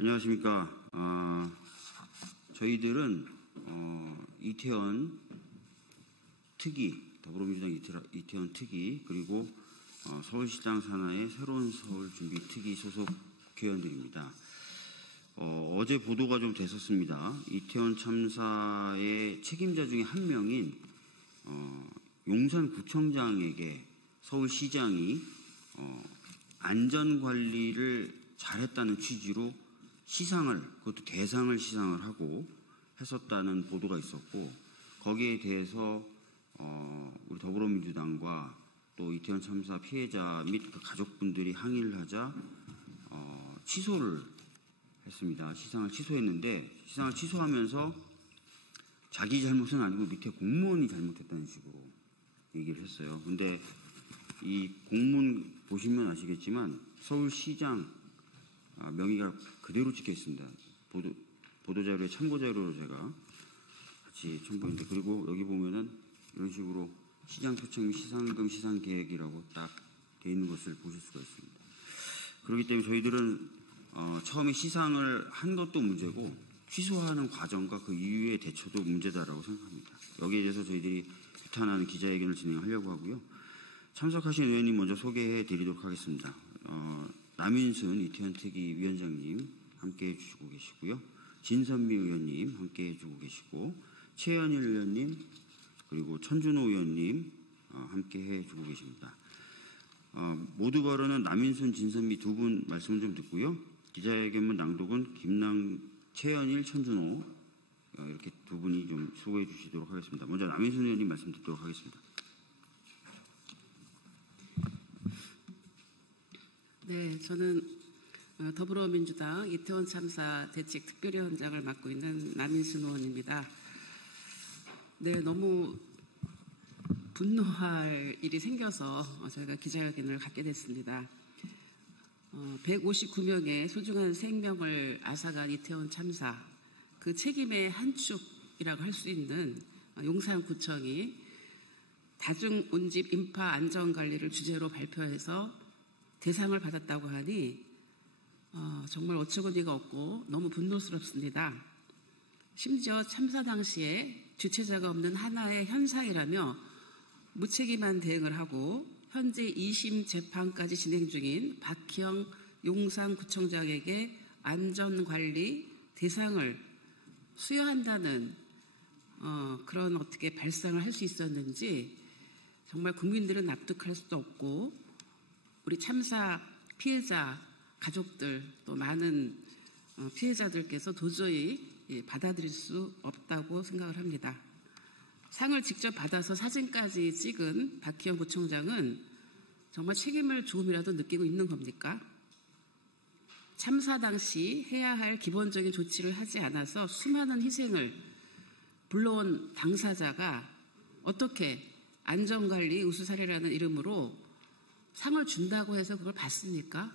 안녕하십니까. 저희들은 이태원 특위, 더불어민주당 이태원 특위, 그리고 서울시장 산하의 새로운 서울 준비 특위 소속 국회의원들입니다. 어제 보도가 좀 됐었습니다. 이태원 참사의 책임자 중에 한 명인 용산구청장에게 서울시장이 안전관리를 잘했다는 취지로 그것도 대상을 시상을 하고 했었다는 보도가 있었고, 거기에 대해서 우리 더불어민주당과 또 이태원 참사 피해자 및 그 가족분들이 항의를 하자 취소를 했습니다. 시상을 취소했는데, 시상을 취소하면서 자기 잘못은 아니고 밑에 공무원이 잘못했다는 식으로 얘기를 했어요. 근데 이 공문 보시면 아시겠지만 서울시장 명의가 그대로 찍혀 있습니다. 보도자료에 참고자료로 제가 같이 첨부했는데, 그리고 여기 보면은 이런 식으로 시장 표창 및 시상금 시상 계획이라고 딱 되어 있는 것을 보실 수가 있습니다. 그렇기 때문에 저희들은 처음에 시상을 한 것도 문제고 취소하는 과정과 그 이후의 대처도 문제다라고 생각합니다. 여기에 대해서 저희들이 비탄하는 기자회견을 진행하려고 하고요. 참석하신 의원님 먼저 소개해 드리도록 하겠습니다. 남인순 이태원 특위 위원장님 함께해 주시고 계시고요. 진선미 의원님 함께해 주고 계시고, 최현일 의원님, 그리고 천준호 의원님 함께해 주고 계십니다. 모두 발언은 남인순, 진선미 두 분 말씀을 좀 듣고요. 기자회견문 낭독은 최현일, 천준호 이렇게 두 분이 좀 수고해 주시도록 하겠습니다. 먼저 남인순 의원님 말씀 듣도록 하겠습니다. 네, 저는 더불어민주당 이태원 참사 대책 특별위원장을 맡고 있는 남인순 의원입니다. 네, 너무 분노할 일이 생겨서 저희가 기자회견을 갖게 됐습니다. 159명의 소중한 생명을 앗아간 이태원 참사, 그 책임의 한 축이라고 할 수 있는 용산구청이 다중 운집 인파 안전관리를 주제로 발표해서 대상을 받았다고 하니 정말 어처구니가 없고 너무 분노스럽습니다. 심지어 참사 당시에 주체자가 없는 하나의 현상이라며 무책임한 대응을 하고 현재 2심 재판까지 진행 중인 박희영 용산구청장에게 안전관리 대상을 수여한다는 그런 어떻게 발상을 할 수 있었는지 정말 국민들은 납득할 수도 없고, 우리 참사 피해자 가족들 또 많은 피해자들께서 도저히 받아들일 수 없다고 생각을 합니다. 상을 직접 받아서 사진까지 찍은 박희영 구청장은 정말 책임을 조금이라도 느끼고 있는 겁니까? 참사 당시 해야 할 기본적인 조치를 하지 않아서 수많은 희생을 불러온 당사자가 어떻게 안전관리 우수사례라는 이름으로 상을 준다고 해서 그걸 받습니까?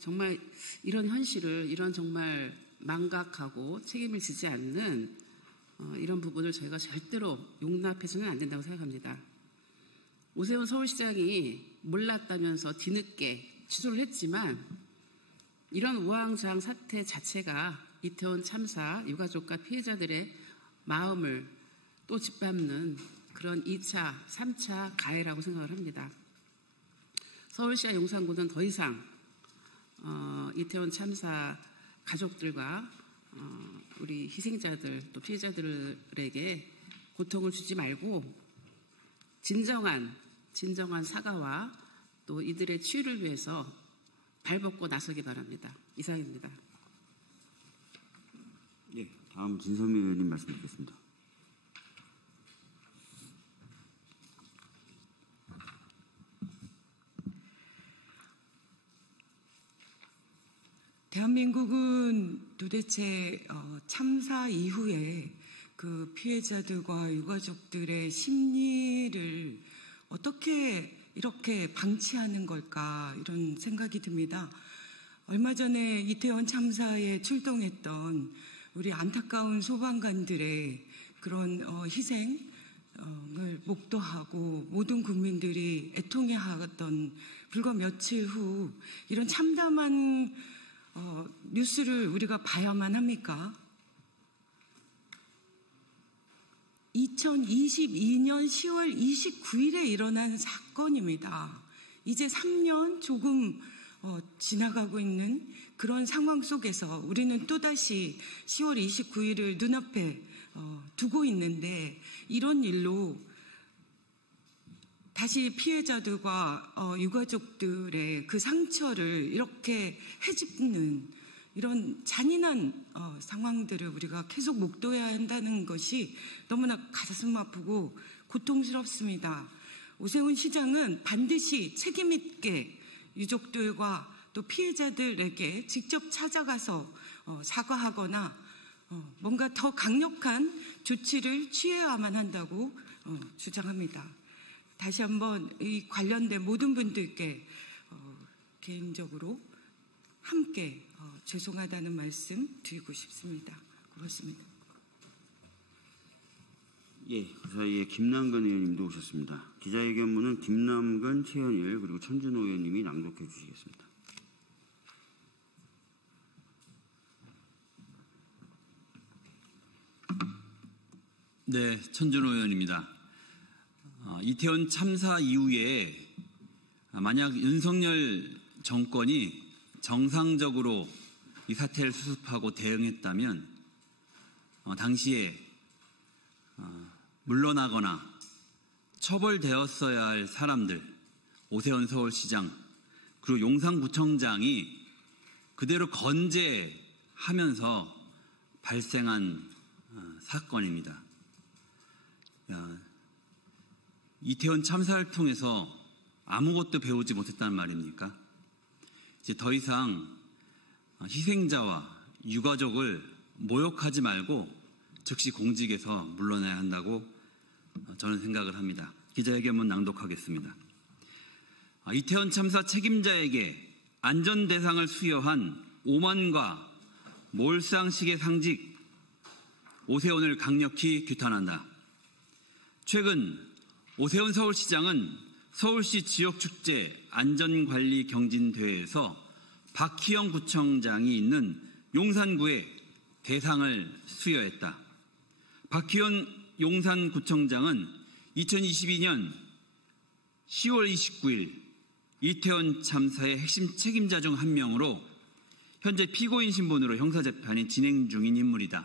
정말 이런 현실을, 이런 정말 망각하고 책임을 지지 않는 이런 부분을 저희가 절대로 용납해서는 안 된다고 생각합니다. 오세훈 서울시장이 몰랐다면서 뒤늦게 취소를 했지만 이런 우왕좌왕 사태 자체가 이태원 참사 유가족과 피해자들의 마음을 또 짓밟는 그런 2차, 3차 가해라고 생각을 합니다. 서울시와 용산구는 더 이상 이태원 참사 가족들과 우리 희생자들 또 피해자들에게 고통을 주지 말고 진정한 사과와 또 이들의 치유를 위해서 발벗고 나서기 바랍니다. 이상입니다. 네, 다음 진선미 의원님 말씀 듣겠습니다. 대한민국은 도대체 참사 이후에 그 피해자들과 유가족들의 심리를 어떻게 이렇게 방치하는 걸까, 이런 생각이 듭니다. 얼마 전에 이태원 참사에 출동했던 우리 안타까운 소방관들의 그런 희생을 목도하고 모든 국민들이 애통해하던 불과 며칠 후 이런 참담한 뉴스를 우리가 봐야만 합니까? 2022년 10월 29일에 일어난 사건입니다. 이제 3년 조금 지나가고 있는 그런 상황 속에서 우리는 또다시 10월 29일을 눈앞에 두고 있는데, 이런 일로 다시 피해자들과 유가족들의 그 상처를 이렇게 헤집는 이런 잔인한 상황들을 우리가 계속 목도해야 한다는 것이 너무나 가슴 아프고 고통스럽습니다. 오세훈 시장은 반드시 책임 있게 유족들과 또 피해자들에게 직접 찾아가서 사과하거나 뭔가 더 강력한 조치를 취해야만 한다고 주장합니다. 다시 한번 이 관련된 모든 분들께 개인적으로 함께 죄송하다는 말씀 드리고 싶습니다. 고맙습니다. 예, 그 사이에 김남근 의원님도 오셨습니다. 기자회견문은 김남근, 최현일 그리고 천준호 의원님이 낭독해 주시겠습니다. 네, 천준호 의원입니다. 이태원 참사 이후에 만약 윤석열 정권이 정상적으로 이 사태를 수습하고 대응했다면 당시에 물러나거나 처벌되었어야 할 사람들, 오세훈 서울시장 그리고 용산구청장이 그대로 건재하면서 발생한 사건입니다. 이태원 참사를 통해서 아무것도 배우지 못했다는 말입니까? 이제 더 이상 희생자와 유가족을 모욕하지 말고 즉시 공직에서 물러나야 한다고 저는 생각을 합니다. 기자회견문 낭독하겠습니다. 이태원 참사 책임자에게 안전 대상을 수여한 오만과 몰상식의 상직 오세훈을 강력히 규탄한다. 최근 오세훈 서울시장은 서울시 지역축제 안전관리 경진대회에서 박희영 구청장이 있는 용산구에 대상을 수여했다. 박희영 용산구청장은 2022년 10월 29일 이태원 참사의 핵심 책임자 중 한 명으로 현재 피고인 신분으로 형사재판이 진행 중인 인물이다.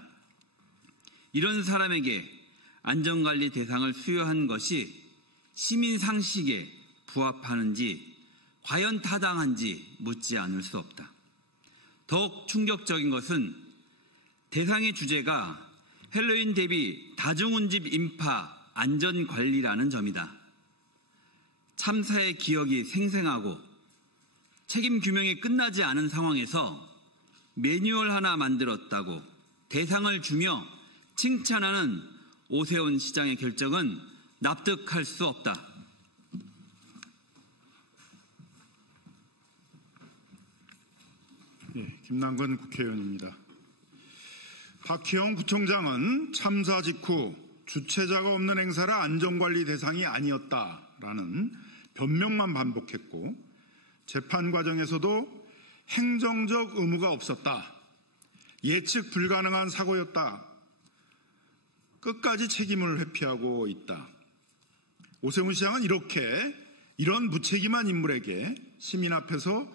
이런 사람에게 안전관리 대상을 수여한 것이 시민 상식에 부합하는지 과연 타당한지 묻지 않을 수 없다. 더욱 충격적인 것은 대상의 주제가 헬로윈 대비 다중운집 인파 안전관리라는 점이다. 참사의 기억이 생생하고 책임 규명이 끝나지 않은 상황에서 매뉴얼 하나 만들었다고 대상을 주며 칭찬하는 오세훈 시장의 결정은 납득할 수 없다. 네, 김남근 국회의원입니다. 박희영 구청장은 참사 직후 주최자가 없는 행사라 안전관리 대상이 아니었다라는 변명만 반복했고 재판 과정에서도 행정적 의무가 없었다. 예측 불가능한 사고였다. 끝까지 책임을 회피하고 있다. 오세훈 시장은 이런 무책임한 인물에게 시민 앞에서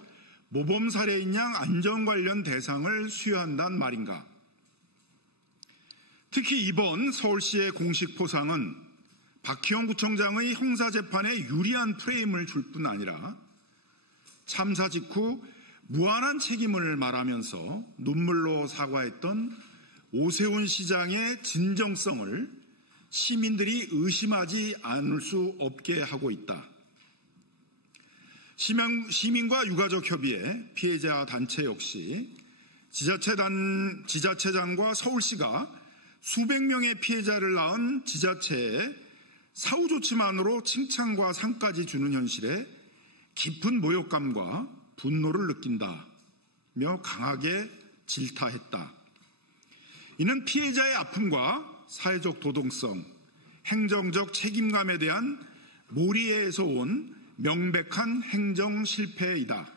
모범 사례인 양 안전 관련 대상을 수여한단 말인가. 특히 이번 서울시의 공식 포상은 박희영 구청장의 형사재판에 유리한 프레임을 줄 뿐 아니라 참사 직후 무한한 책임을 말하면서 눈물로 사과했던 오세훈 시장의 진정성을 시민들이 의심하지 않을 수 없게 하고 있다. 시민과 유가족 협의회 피해자 단체 역시 지자체장과 서울시가 수백 명의 피해자를 낳은 지자체에 사후 조치만으로 칭찬과 상까지 주는 현실에 깊은 모욕감과 분노를 느낀다며 강하게 질타했다. 이는 피해자의 아픔과 사회적 도덕성, 행정적 책임감에 대한 몰이에서 온 명백한 행정 실패이다.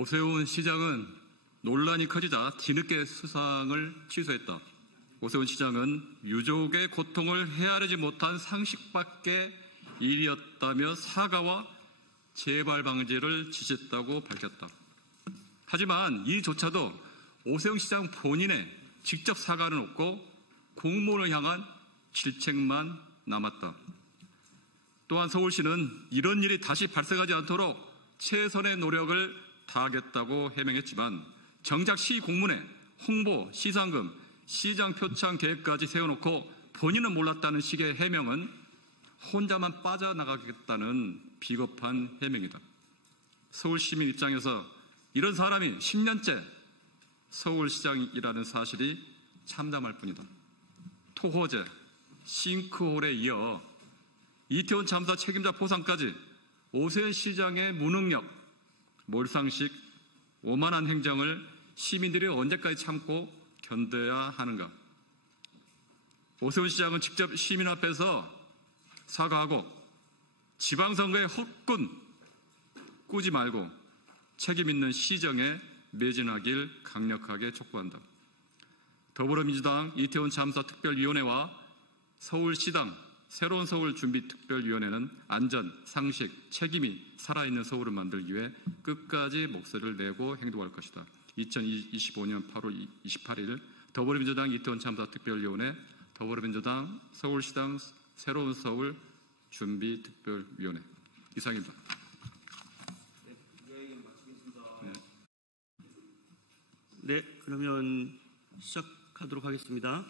오세훈 시장은 논란이 커지자 뒤늦게 수상을 취소했다. 오세훈 시장은 유족의 고통을 헤아리지 못한 상식밖의 일이었다며 사과와 재발 방지를 지시했다고 밝혔다. 하지만 이조차도 오세훈 시장 본인의 직접 사과는 없고 공무원을 향한 질책만 남았다. 또한 서울시는 이런 일이 다시 발생하지 않도록 최선의 노력을 다하겠다고 해명했지만 정작 시 공문에 홍보, 시상금, 시장 표창 계획까지 세워놓고 본인은 몰랐다는 식의 해명은 혼자만 빠져나가겠다는 비겁한 해명이다. 서울시민 입장에서 이런 사람이 10년째 서울시장이라는 사실이 참담할 뿐이다. 토호제, 싱크홀에 이어 이태원 참사 책임자 포상까지 오세훈 시장의 무능력, 몰상식, 오만한 행정을 시민들이 언제까지 참고 견뎌야 하는가? 오세훈 시장은 직접 시민 앞에서 사과하고 지방선거에 헛군 꾸지 말고 책임 있는 시정에 매진하길 강력하게 촉구한다. 더불어민주당 이태원 참사 특별위원회와 서울시당 새로운 서울 준비 특별위원회는 안전, 상식, 책임이 살아있는 서울을 만들기 위해 끝까지 목소리를 내고 행동할 것이다. 2025년 8월 28일 더불어민주당 이태원 참사 특별위원회, 더불어민주당 서울시당 새로운 서울 준비 특별위원회 이상입니다. 네, 그러면 시작하도록 하겠습니다.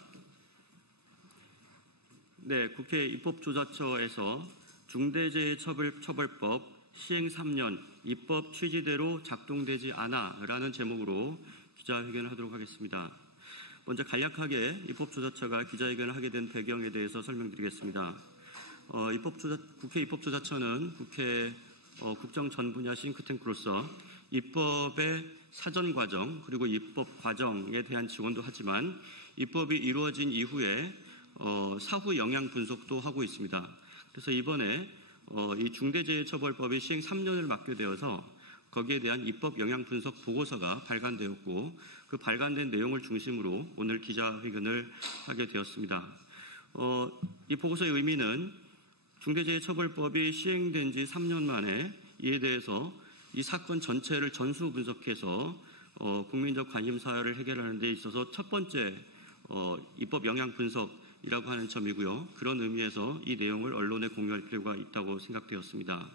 네, 국회 입법조사처에서 중대재해처벌법 시행 3년 입법 취지대로 작동되지 않아라는 제목으로 기자회견을 하도록 하겠습니다. 먼저 간략하게 입법조사처가 기자회견을 하게 된 배경에 대해서 설명드리겠습니다. 국회 입법조사처는 국회 국정 전 분야 싱크탱크로서 입법의 사전 과정 그리고 입법 과정에 대한 지원도 하지만 입법이 이루어진 이후에 사후 영향 분석도 하고 있습니다. 그래서 이번에 이 중대재해처벌법이 시행 3년을 맞게 되어서 거기에 대한 입법 영향 분석 보고서가 발간되었고 그 발간된 내용을 중심으로 오늘 기자회견을 하게 되었습니다. 이 보고서의 의미는 중대재해처벌법이 시행된 지 3년 만에 이에 대해서 이 사건 전체를 전수 분석해서 국민적 관심사를 해결하는 데 있어서 첫 번째 입법 영향 분석이라고 하는 점이고요. 그런 의미에서 이 내용을 언론에 공유할 필요가 있다고 생각되었습니다.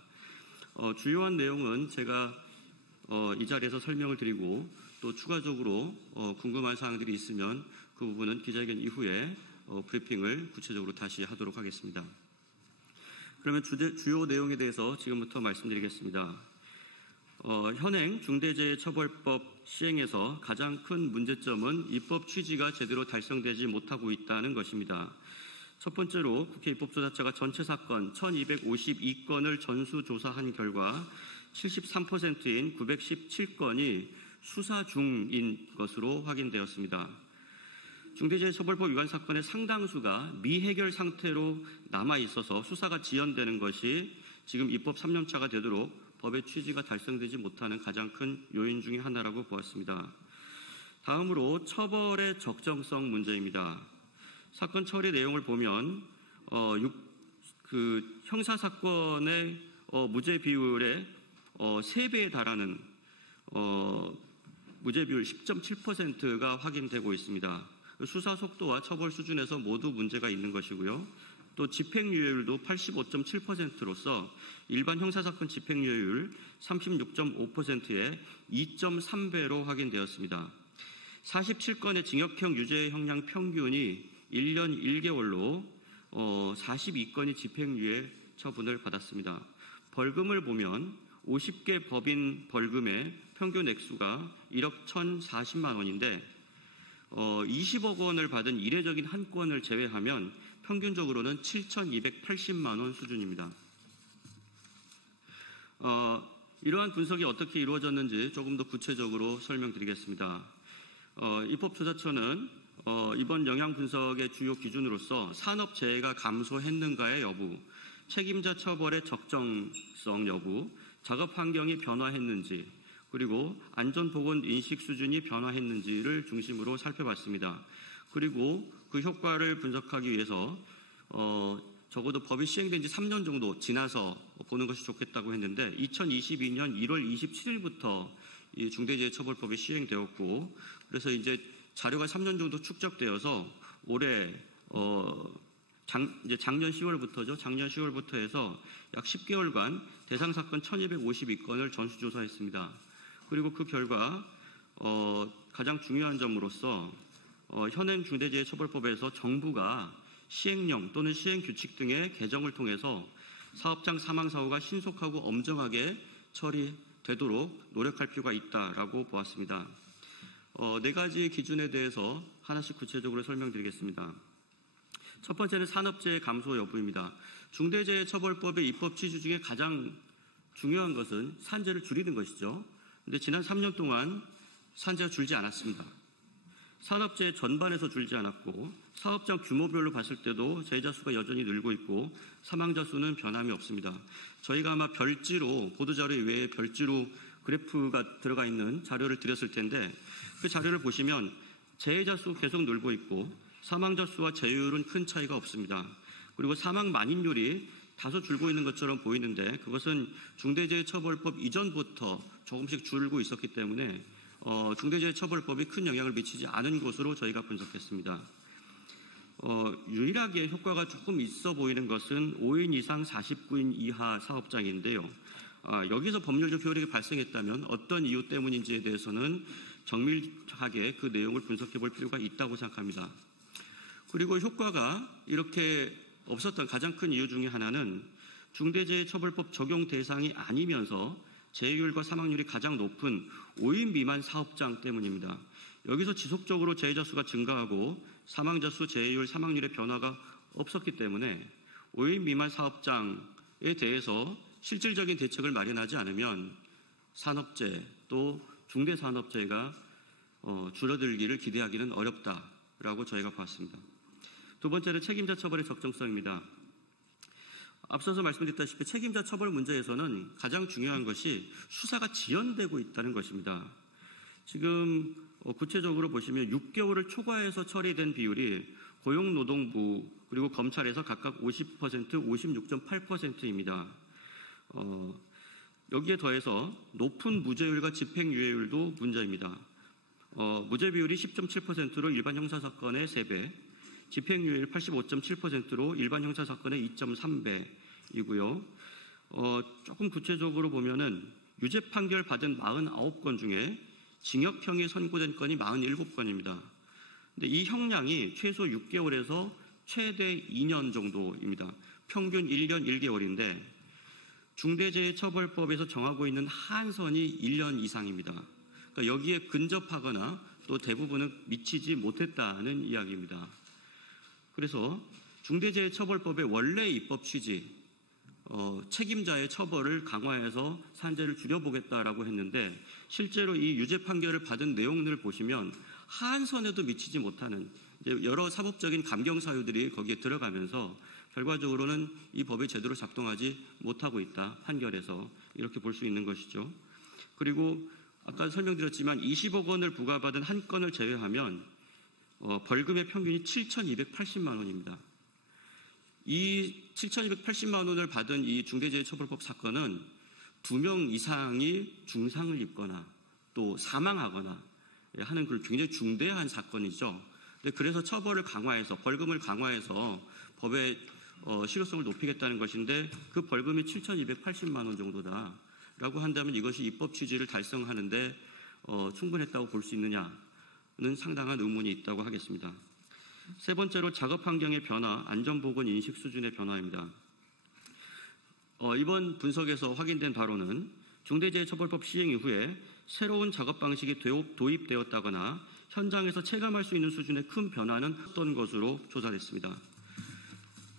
주요한 내용은 제가 이 자리에서 설명을 드리고 또 추가적으로 궁금한 사항들이 있으면 그 부분은 기자회견 이후에 브리핑을 구체적으로 다시 하도록 하겠습니다. 그러면 주요 내용에 대해서 지금부터 말씀드리겠습니다. 현행 중대재해처벌법 시행에서 가장 큰 문제점은 입법 취지가 제대로 달성되지 못하고 있다는 것입니다. 첫 번째로 국회 입법조사처가 전체 사건 1252건을 전수조사한 결과 73%인 917건이 수사 중인 것으로 확인되었습니다. 중대재해처벌법 위반 사건의 상당수가 미해결 상태로 남아 있어서 수사가 지연되는 것이 지금 입법 3년차가 되도록 법의 취지가 달성되지 못하는 가장 큰 요인 중의 하나라고 보았습니다. 다음으로 처벌의 적정성 문제입니다. 사건 처리 내용을 보면 형사 사건의 무죄 비율의 3배에 달하는 무죄 비율 10.7%가 확인되고 있습니다. 수사 속도와 처벌 수준에서 모두 문제가 있는 것이고요. 또 집행유예율도 85.7%로서 일반 형사사건 집행유예율 36.5%에 2.3배로 확인되었습니다. 47건의 징역형 유죄 형량 평균이 1년 1개월로 42건이 집행유예 처분을 받았습니다. 벌금을 보면 50개 법인 벌금의 평균 액수가 1억 1,040만 원인데 20억 원을 받은 이례적인 한 건을 제외하면 평균적으로는 7,280만 원 수준입니다. 이러한 분석이 어떻게 이루어졌는지 조금 더 구체적으로 설명드리겠습니다. 입법조사처는 이번 영향 분석의 주요 기준으로서 산업재해가 감소했는가의 여부, 책임자 처벌의 적정성 여부, 작업 환경이 변화했는지, 그리고 안전보건 인식 수준이 변화했는지를 중심으로 살펴봤습니다. 그리고 그 효과를 분석하기 위해서 적어도 법이 시행된 지 3년 정도 지나서 보는 것이 좋겠다고 했는데 2022년 1월 27일부터 이 중대재해처벌법이 시행되었고 그래서 이제 자료가 3년 정도 축적되어서 올해 작년 10월부터죠. 작년 10월부터 해서 약 10개월간 대상 사건 1252건을 전수조사했습니다. 그리고 그 결과 가장 중요한 점으로서 현행 중대재해처벌법에서 정부가 시행령 또는 시행규칙 등의 개정을 통해서 사업장 사망사고가 신속하고 엄정하게 처리되도록 노력할 필요가 있다라고 보았습니다. 4가지 기준에 대해서 하나씩 구체적으로 설명드리겠습니다. 첫 번째는 산업재해 감소 여부입니다. 중대재해처벌법의 입법 취지 중에 가장 중요한 것은 산재를 줄이는 것이죠. 그런데 지난 3년 동안 산재가 줄지 않았습니다. 산업재해 전반에서 줄지 않았고 사업장 규모별로 봤을 때도 재해자 수가 여전히 늘고 있고 사망자 수는 변함이 없습니다. 저희가 아마 별지로 보도자료 이외에 별지로 그래프가 들어가 있는 자료를 드렸을 텐데 그 자료를 보시면 재해자 수 계속 늘고 있고 사망자 수와 재해율은 큰 차이가 없습니다. 그리고 사망 만인율이 다소 줄고 있는 것처럼 보이는데 그것은 중대재해처벌법 이전부터 조금씩 줄고 있었기 때문에 중대재해처벌법이 큰 영향을 미치지 않은 것으로 저희가 분석했습니다. 유일하게 효과가 조금 있어 보이는 것은 5인 이상 49인 이하 사업장인데요. 여기서 법률적 효력이 발생했다면 어떤 이유 때문인지에 대해서는 정밀하게 그 내용을 분석해 볼 필요가 있다고 생각합니다. 그리고 효과가 이렇게 없었던 가장 큰 이유 중에 하나는 중대재해처벌법 적용 대상이 아니면서 재해율과 사망률이 가장 높은 5인 미만 사업장 때문입니다. 여기서 지속적으로 재해자 수가 증가하고 사망자 수, 재해율, 사망률의 변화가 없었기 때문에 5인 미만 사업장에 대해서 실질적인 대책을 마련하지 않으면 산업재해 또 중대산업재해가 줄어들기를 기대하기는 어렵다라고 저희가 봤습니다. 두 번째는 책임자 처벌의 적정성입니다. 앞서서 말씀드렸다시피 책임자 처벌 문제에서는 가장 중요한 것이 수사가 지연되고 있다는 것입니다. 지금 구체적으로 보시면 6개월을 초과해서 처리된 비율이 고용노동부 그리고 검찰에서 각각 50%, 56.8%입니다. 여기에 더해서 높은 무죄율과 집행유예율도 문제입니다. 무죄 비율이 10.7%로 일반 형사사건의 3배, 집행유예율 85.7%로 일반 형사사건의 2.3배이고요. 조금 구체적으로 보면은 유죄 판결 받은 49건 중에 징역형이 선고된 건이 47건입니다. 근데 이 형량이 최소 6개월에서 최대 2년 정도입니다. 평균 1년 1개월인데 중대재해처벌법에서 정하고 있는 한선이 1년 이상입니다. 그러니까 여기에 근접하거나 또 대부분은 미치지 못했다는 이야기입니다. 그래서 중대재해처벌법의 원래 입법 취지, 책임자의 처벌을 강화해서 산재를 줄여보겠다라고 했는데 실제로 이 유죄 판결을 받은 내용들을 보시면 한선에도 미치지 못하는 여러 사법적인 감경 사유들이 거기에 들어가면서 결과적으로는 이 법이 제대로 작동하지 못하고 있다. 판결에서 이렇게 볼 수 있는 것이죠. 그리고 아까 설명드렸지만 20억 원을 부과받은 한 건을 제외하면 벌금의 평균이 7,280만 원입니다. 이 7,280만 원을 받은 이 중대재해처벌법 사건은 2명 이상이 중상을 입거나 또 사망하거나 하는 굉장히 중대한 사건이죠. 그래서 처벌을 강화해서 벌금을 강화해서 법의 실효성을 높이겠다는 것인데 그 벌금이 7,280만 원 정도다라고 한다면 이것이 입법 취지를 달성하는데 충분했다고 볼 수 있느냐는 상당한 의문이 있다고 하겠습니다. 세 번째로 작업 환경의 변화, 안전보건 인식 수준의 변화입니다. 이번 분석에서 확인된 바로는 중대재해처벌법 시행 이후에 새로운 작업 방식이 도입되었다거나 현장에서 체감할 수 있는 수준의 큰 변화는 없던 것으로 조사됐습니다.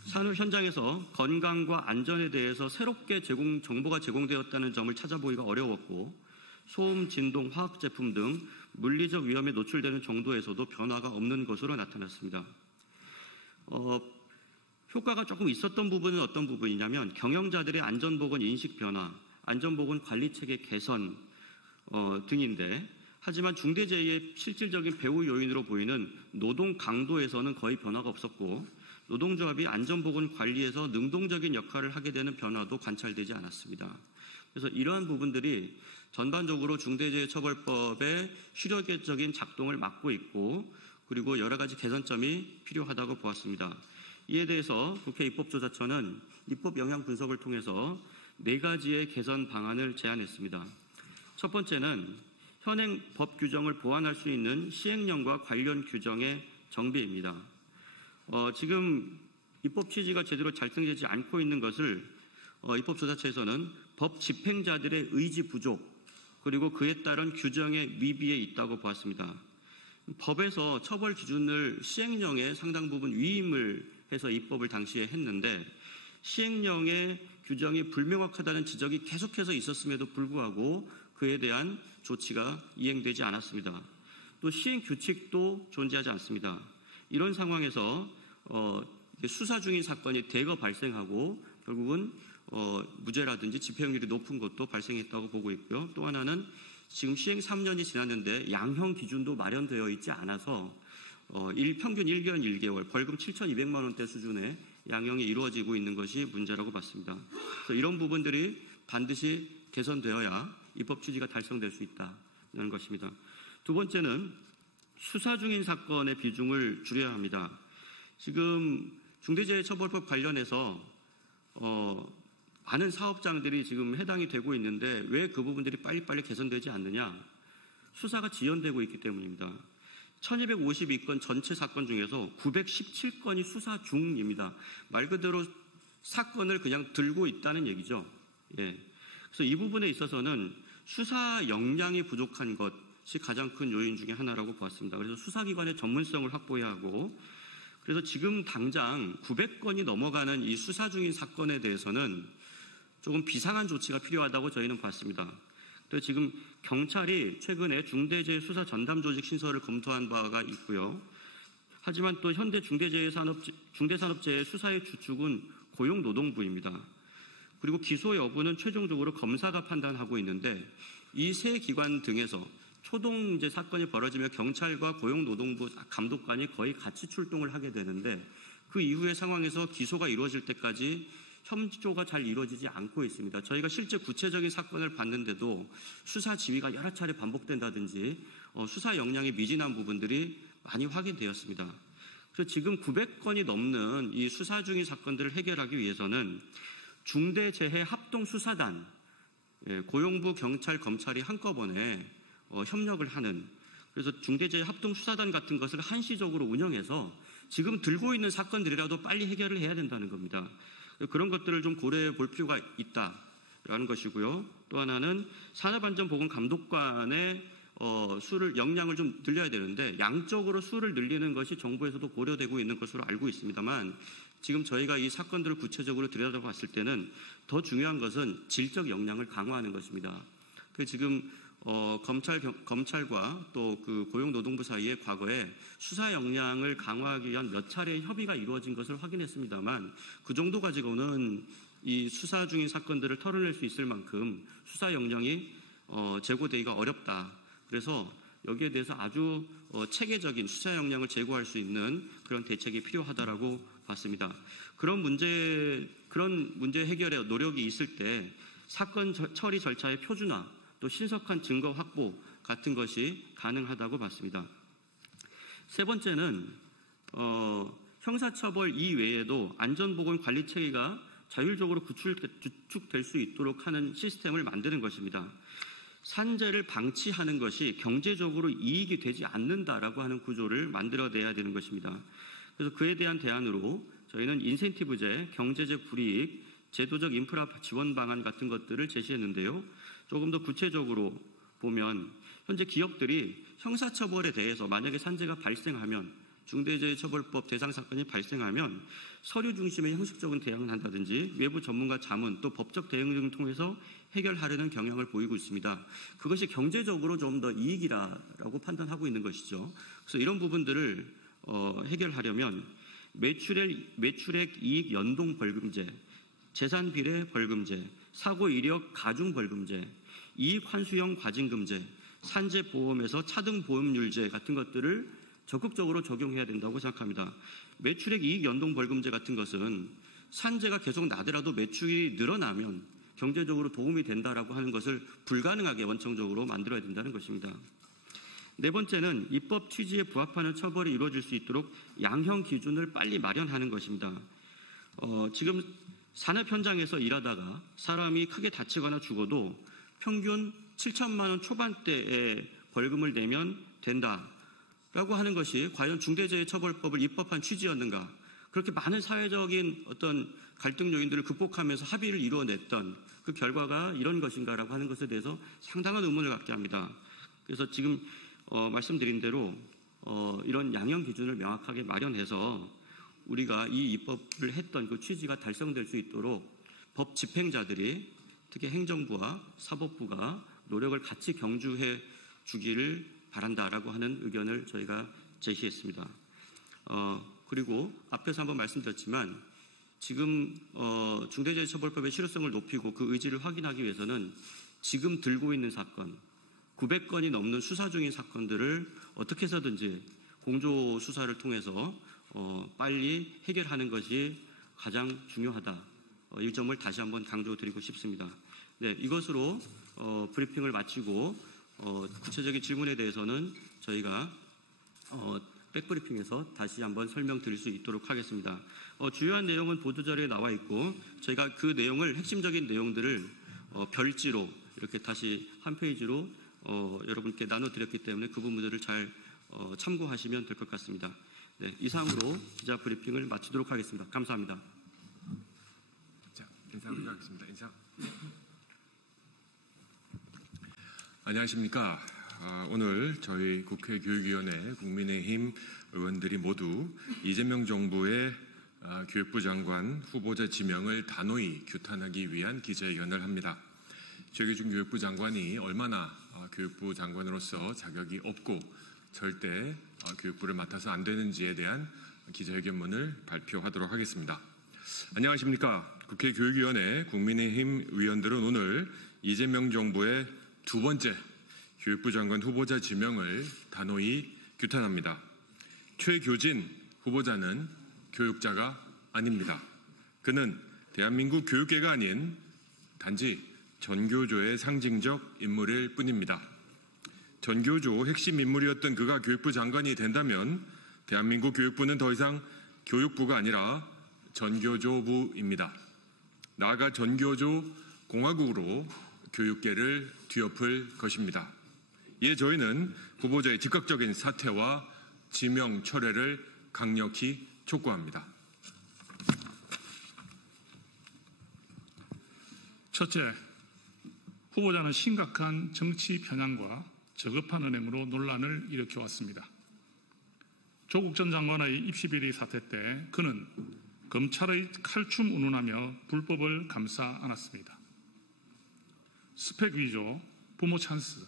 산업 현장에서 건강과 안전에 대해서 새롭게 정보가 제공되었다는 점을 찾아보기가 어려웠고 소음, 진동, 화학 제품 등 물리적 위험에 노출되는 정도에서도 변화가 없는 것으로 나타났습니다. 효과가 조금 있었던 부분은 어떤 부분이냐면 경영자들의 안전보건 인식 변화, 안전보건 관리체계 개선, 등인데, 하지만 중대재해의 실질적인 배후 요인으로 보이는 노동 강도에서는 거의 변화가 없었고, 노동조합이 안전보건 관리에서 능동적인 역할을 하게 되는 변화도 관찰되지 않았습니다. 그래서 이러한 부분들이 전반적으로 중대재해처벌법의 실효적인 작동을 막고 있고, 그리고 여러 가지 개선점이 필요하다고 보았습니다. 이에 대해서 국회 입법조사처는 입법 영향 분석을 통해서 4가지의 개선 방안을 제안했습니다. 첫 번째는 현행 법 규정을 보완할 수 있는 시행령과 관련 규정의 정비입니다. 지금 입법 취지가 제대로 작성되지 않고 있는 것을 입법조사처에서는 법 집행자들의 의지 부족, 그리고 그에 따른 규정의 미비에 있다고 보았습니다. 법에서 처벌 기준을 시행령에 상당 부분 위임을 해서 입법을 당시에 했는데, 시행령의 규정이 불명확하다는 지적이 계속해서 있었음에도 불구하고 그에 대한 조치가 이행되지 않았습니다. 또 시행 규칙도 존재하지 않습니다. 이런 상황에서 수사 중인 사건이 대거 발생하고 결국은 무죄라든지 집행률이 높은 것도 발생했다고 보고 있고요. 또 하나는 지금 시행 3년이 지났는데 양형 기준도 마련되어 있지 않아서 평균 1년 1개월, 벌금 7,200만 원대 수준의 양형이 이루어지고 있는 것이 문제라고 봤습니다. 그래서 이런 부분들이 반드시 개선되어야 입법 취지가 달성될 수 있다는 것입니다. 두 번째는 수사 중인 사건의 비중을 줄여야 합니다. 지금 중대재해처벌법 관련해서 많은 사업장들이 지금 해당이 되고 있는데 왜 그 부분들이 빨리빨리 개선되지 않느냐? 수사가 지연되고 있기 때문입니다. 1252건 전체 사건 중에서 917건이 수사 중입니다. 말 그대로 사건을 그냥 들고 있다는 얘기죠. 예. 그래서 이 부분에 있어서는 수사 역량이 부족한 것이 가장 큰 요인 중에 하나라고 보았습니다. 그래서 수사기관의 전문성을 확보해야 하고, 그래서 지금 당장 900건이 넘어가는 이 수사 중인 사건에 대해서는 조금 비상한 조치가 필요하다고 저희는 봤습니다. 그래서 지금 경찰이 최근에 중대재해 수사 전담 조직 신설을 검토한 바가 있고요. 하지만 또 현대 중대산업재해 수사의 주축은 고용노동부입니다. 그리고 기소 여부는 최종적으로 검사가 판단하고 있는데, 이 세 기관 등에서 초동 사건이 벌어지면 경찰과 고용노동부 감독관이 거의 같이 출동을 하게 되는데, 그 이후의 상황에서 기소가 이루어질 때까지 협조가 잘 이루어지지 않고 있습니다. 저희가 실제 구체적인 사건을 봤는데도 수사 지휘가 여러 차례 반복된다든지 수사 역량이 미진한 부분들이 많이 확인되었습니다. 그래서 지금 900건이 넘는 이 수사 중인 사건들을 해결하기 위해서는 중대재해 합동수사단, 고용부, 경찰, 검찰이 한꺼번에 협력을 하는, 그래서 중대재해 합동수사단 같은 것을 한시적으로 운영해서 지금 들고 있는 사건들이라도 빨리 해결을 해야 된다는 겁니다. 그런 것들을 좀 고려해 볼 필요가 있다라는 것이고요. 또 하나는 산업안전보건감독관의 역량을 좀 늘려야 되는데, 양적으로 수를 늘리는 것이 정부에서도 고려되고 있는 것으로 알고 있습니다만, 지금 저희가 이 사건들을 구체적으로 들여다봤을 때는 더 중요한 것은 질적 역량을 강화하는 것입니다. 지금 검찰과 또 그 고용노동부 사이에 과거에 수사 역량을 강화하기 위한 몇 차례 협의가 이루어진 것을 확인했습니다만, 그 정도 가지고는 이 수사 중인 사건들을 털어낼 수 있을 만큼 수사 역량이 제고되기가 어렵다. 그래서 여기에 대해서 아주 체계적인 수사 역량을 제고할 수 있는 그런 대책이 필요하다라고 봤습니다. 그런 문제 해결에 노력이 있을 때 사건 처리 절차의 표준화, 또 신속한 증거 확보 같은 것이 가능하다고 봤습니다. 세 번째는 형사처벌 이외에도 안전보건 관리 체계가 자율적으로 구축될 수 있도록 하는 시스템을 만드는 것입니다. 산재를 방치하는 것이 경제적으로 이익이 되지 않는다라고 하는 구조를 만들어내야 되는 것입니다. 그래서 그에 대한 대안으로 저희는 인센티브제, 경제적 불이익, 제도적 인프라 지원 방안 같은 것들을 제시했는데요. 조금 더 구체적으로 보면 현재 기업들이 형사처벌에 대해서 만약에 산재가 발생하면, 중대재해처벌법 대상 사건이 발생하면 서류 중심의 형식적인 대응을 한다든지 외부 전문가 자문, 또 법적 대응 등을 통해서 해결하려는 경향을 보이고 있습니다. 그것이 경제적으로 좀 더 이익이라고 판단하고 있는 것이죠. 그래서 이런 부분들을 해결하려면 매출액 이익 연동 벌금제, 재산 비례 벌금제, 사고 이력 가중 벌금제, 이익 환수형 과징금제, 산재 보험에서 차등 보험률제 같은 것들을 적극적으로 적용해야 된다고 생각합니다. 매출액 이익 연동 벌금제 같은 것은 산재가 계속 나더라도 매출이 늘어나면 경제적으로 도움이 된다라고 하는 것을 불가능하게 원천적으로 만들어야 된다는 것입니다. 네 번째는 입법 취지에 부합하는 처벌이 이루어질 수 있도록 양형 기준을 빨리 마련하는 것입니다. 지금 산업 현장에서 일하다가 사람이 크게 다치거나 죽어도 평균 7천만 원 초반대의 벌금을 내면 된다라고 하는 것이 과연 중대재해처벌법을 입법한 취지였는가? 그렇게 많은 사회적인 어떤 갈등 요인들을 극복하면서 합의를 이루어냈던 그 결과가 이런 것인가라고 하는 것에 대해서 상당한 의문을 갖게 합니다. 그래서 지금 말씀드린 대로 이런 양형 기준을 명확하게 마련해서 우리가 이 입법을 했던 그 취지가 달성될 수 있도록 법 집행자들이 특히 행정부와 사법부가 노력을 같이 경주해 주기를 바란다라고 하는 의견을 저희가 제시했습니다. 그리고 앞에서 한번 말씀드렸지만 지금 중대재해처벌법의 실효성을 높이고 그 의지를 확인하기 위해서는 지금 들고 있는 사건 900건이 넘는 수사 중인 사건들을 어떻게 해서든지 공조 수사를 통해서 빨리 해결하는 것이 가장 중요하다. 이 점을 다시 한번 강조드리고 싶습니다. 네, 이것으로 브리핑을 마치고 구체적인 질문에 대해서는 저희가 백브리핑에서 다시 한번 설명드릴 수 있도록 하겠습니다. 주요한 내용은 보도자료에 나와 있고 저희가 그 내용을 핵심적인 내용들을 별지로 이렇게 다시 한 페이지로 여러분께 나눠드렸기 때문에 그 부분들을 잘 참고하시면 될 것 같습니다. 네, 이상으로 기자 브리핑을 마치도록 하겠습니다. 감사합니다. 자, 인사 먼저 하겠습니다. 인사. 안녕하십니까. 오늘 저희 국회 교육위원회 국민의힘 의원들이 모두 이재명 정부의 교육부 장관 후보자 지명을 단호히 규탄하기 위한 기자회견을 합니다. 최규중 교육부 장관이 얼마나 교육부 장관으로서 자격이 없고 절대 교육부를 맡아서 안 되는지에 대한 기자회견문을 발표하도록 하겠습니다. 안녕하십니까. 국회 교육위원회 국민의힘 의원들은 오늘 이재명 정부의 두 번째 교육부 장관 후보자 지명을 단호히 규탄합니다. 최교진 후보자는 교육자가 아닙니다. 그는 대한민국 교육계가 아닌 단지 전교조의 상징적 인물일 뿐입니다. 전교조 핵심 인물이었던 그가 교육부 장관이 된다면 대한민국 교육부는 더 이상 교육부가 아니라 전교조부입니다. 나아가 전교조 공화국으로 교육계를 뒤엎을 것입니다. 이에 저희는 후보자의 즉각적인 사퇴와 지명 철회를 강력히 촉구합니다. 첫째, 후보자는 심각한 정치 편향과 저급한 언행으로 논란을 일으켜왔습니다. 조국 전 장관의 입시비리 사태 때 그는 검찰의 칼춤 운운하며 불법을 감싸 안았습니다. 스펙 위조, 부모 찬스,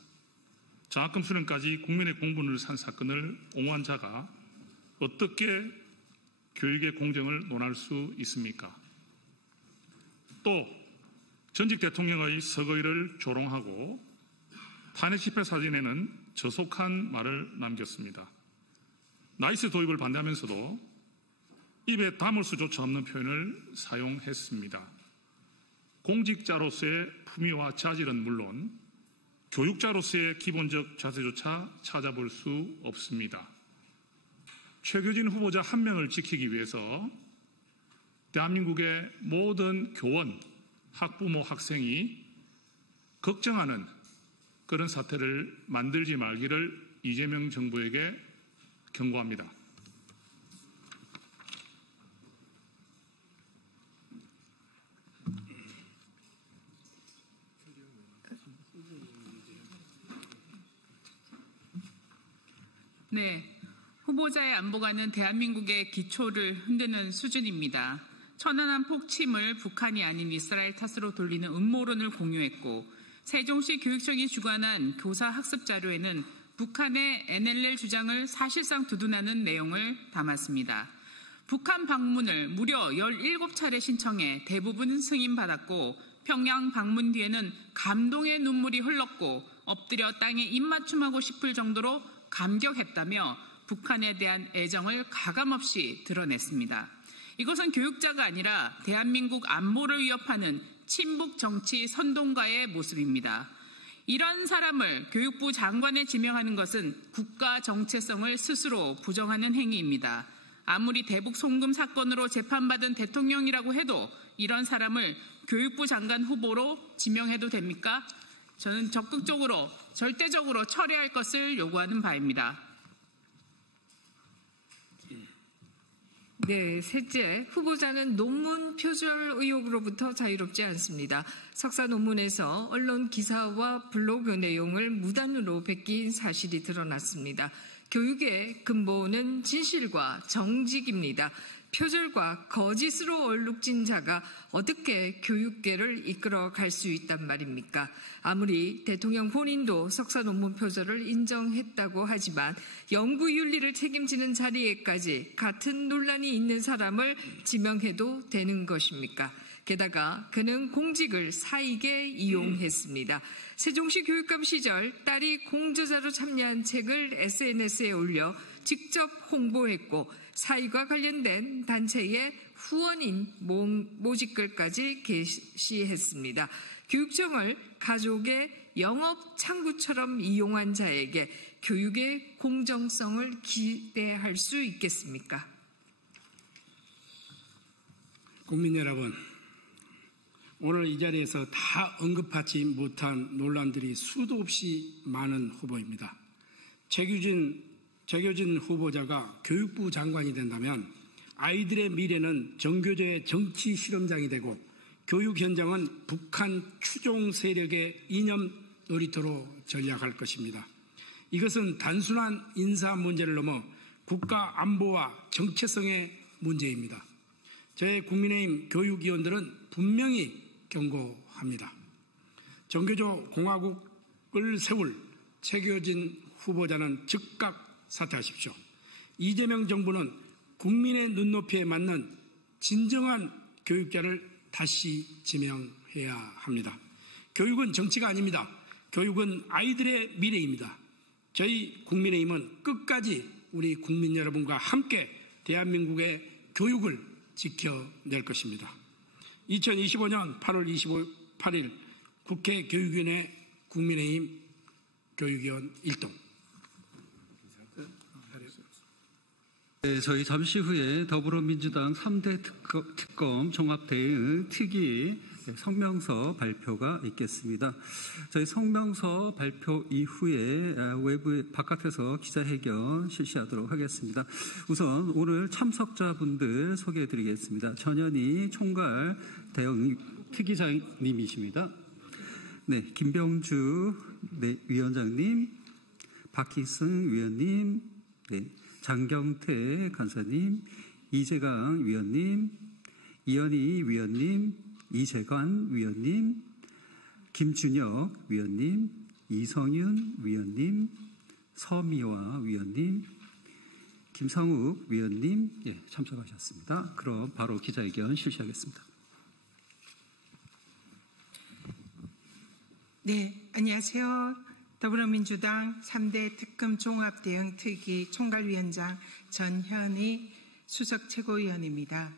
장학금 수령까지 국민의 공분을 산 사건을 옹호한 자가 어떻게 교육의 공정을 논할 수 있습니까? 또 전직 대통령의 서거일을 조롱하고 탄핵 집회 사진에는 저속한 말을 남겼습니다. 나이스 도입을 반대하면서도 입에 담을 수조차 없는 표현을 사용했습니다. 공직자로서의 품위와 자질은 물론 교육자로서의 기본적 자세조차 찾아볼 수 없습니다. 최규진 후보자 한 명을 지키기 위해서 대한민국의 모든 교원, 학부모, 학생이 걱정하는 그런 사태를 만들지 말기를 이재명 정부에게 경고합니다. 네, 후보자의 안보관은 대한민국의 기초를 흔드는 수준입니다. 천안함 폭침을 북한이 아닌 이스라엘 탓으로 돌리는 음모론을 공유했고 세종시 교육청이 주관한 교사 학습 자료에는 북한의 NLL 주장을 사실상 두둔하는 내용을 담았습니다. 북한 방문을 무려 17차례 신청해 대부분 승인받았고 평양 방문 뒤에는 감동의 눈물이 흘렀고 엎드려 땅에 입맞춤하고 싶을 정도로 감격했다며 북한에 대한 애정을 가감없이 드러냈습니다. 이것은 교육자가 아니라 대한민국 안보를 위협하는 친북 정치 선동가의 모습입니다. 이런 사람을 교육부 장관에 지명하는 것은 국가 정체성을 스스로 부정하는 행위입니다. 아무리 대북 송금 사건으로 재판받은 대통령이라고 해도 이런 사람을 교육부 장관 후보로 지명해도 됩니까? 저는 적극적으로 절대적으로 처리할 것을 요구하는 바입니다. 네, 셋째, 후보자는 논문 표절 의혹으로부터 자유롭지 않습니다. 석사 논문에서 언론 기사와 블로그 내용을 무단으로 베낀 사실이 드러났습니다. 교육의 근본은 진실과 정직입니다. 표절과 거짓으로 얼룩진 자가 어떻게 교육계를 이끌어갈 수 있단 말입니까? 아무리 대통령 본인도 석사 논문 표절을 인정했다고 하지만 연구윤리를 책임지는 자리에까지 같은 논란이 있는 사람을 지명해도 되는 것입니까? 게다가 그는 공직을 사익에 이용했습니다. 세종시 교육감 시절 딸이 공저자로 참여한 책을 SNS에 올려 직접 홍보했고 사익과 관련된 단체의 후원인 모집글까지 게시했습니다. 교육청을 가족의 영업 창구처럼 이용한 자에게 교육의 공정성을 기대할 수 있겠습니까? 국민 여러분, 오늘 이 자리에서 다 언급하지 못한 논란들이 수도 없이 많은 후보입니다. 최규진 후보자가 교육부 장관이 된다면 아이들의 미래는 정교조의 정치 실험장이 되고 교육 현장은 북한 추종 세력의 이념 놀이터로 전락할 것입니다. 이것은 단순한 인사 문제를 넘어 국가 안보와 정체성의 문제입니다. 저희 국민의힘 교육위원들은 분명히 경고합니다. 정교조 공화국을 세울 최규진 후보자는 즉각 사퇴하십시오. 이재명 정부는 국민의 눈높이에 맞는 진정한 교육자를 다시 지명해야 합니다. 교육은 정치가 아닙니다. 교육은 아이들의 미래입니다. 저희 국민의힘은 끝까지 우리 국민 여러분과 함께 대한민국의 교육을 지켜낼 것입니다. 2025년 8월 28일 국회 교육위원회 국민의힘 교육위원 1동. 네, 저희 잠시 후에 더불어민주당 3대 특검 종합대응 특위 성명서 발표가 있겠습니다. 저희 성명서 발표 이후에 외부 바깥에서 기자회견 실시하도록 하겠습니다. 우선 오늘 참석자분들 소개해드리겠습니다. 전현희 총괄 대응 특위장님이십니다. 네, 김병주 위원장님, 박희승 위원님, 네, 장경태 간사님, 이재강 위원님, 이현희 위원님, 이재관 위원님, 김준혁 위원님, 이성윤 위원님, 서미화 위원님, 김상욱 위원님 참석하셨습니다. 그럼 바로 기자회견 실시하겠습니다. 네, 안녕하세요. 더불어민주당 3대 특검 종합대응 특위 총괄위원장 전현희 수석 최고위원입니다.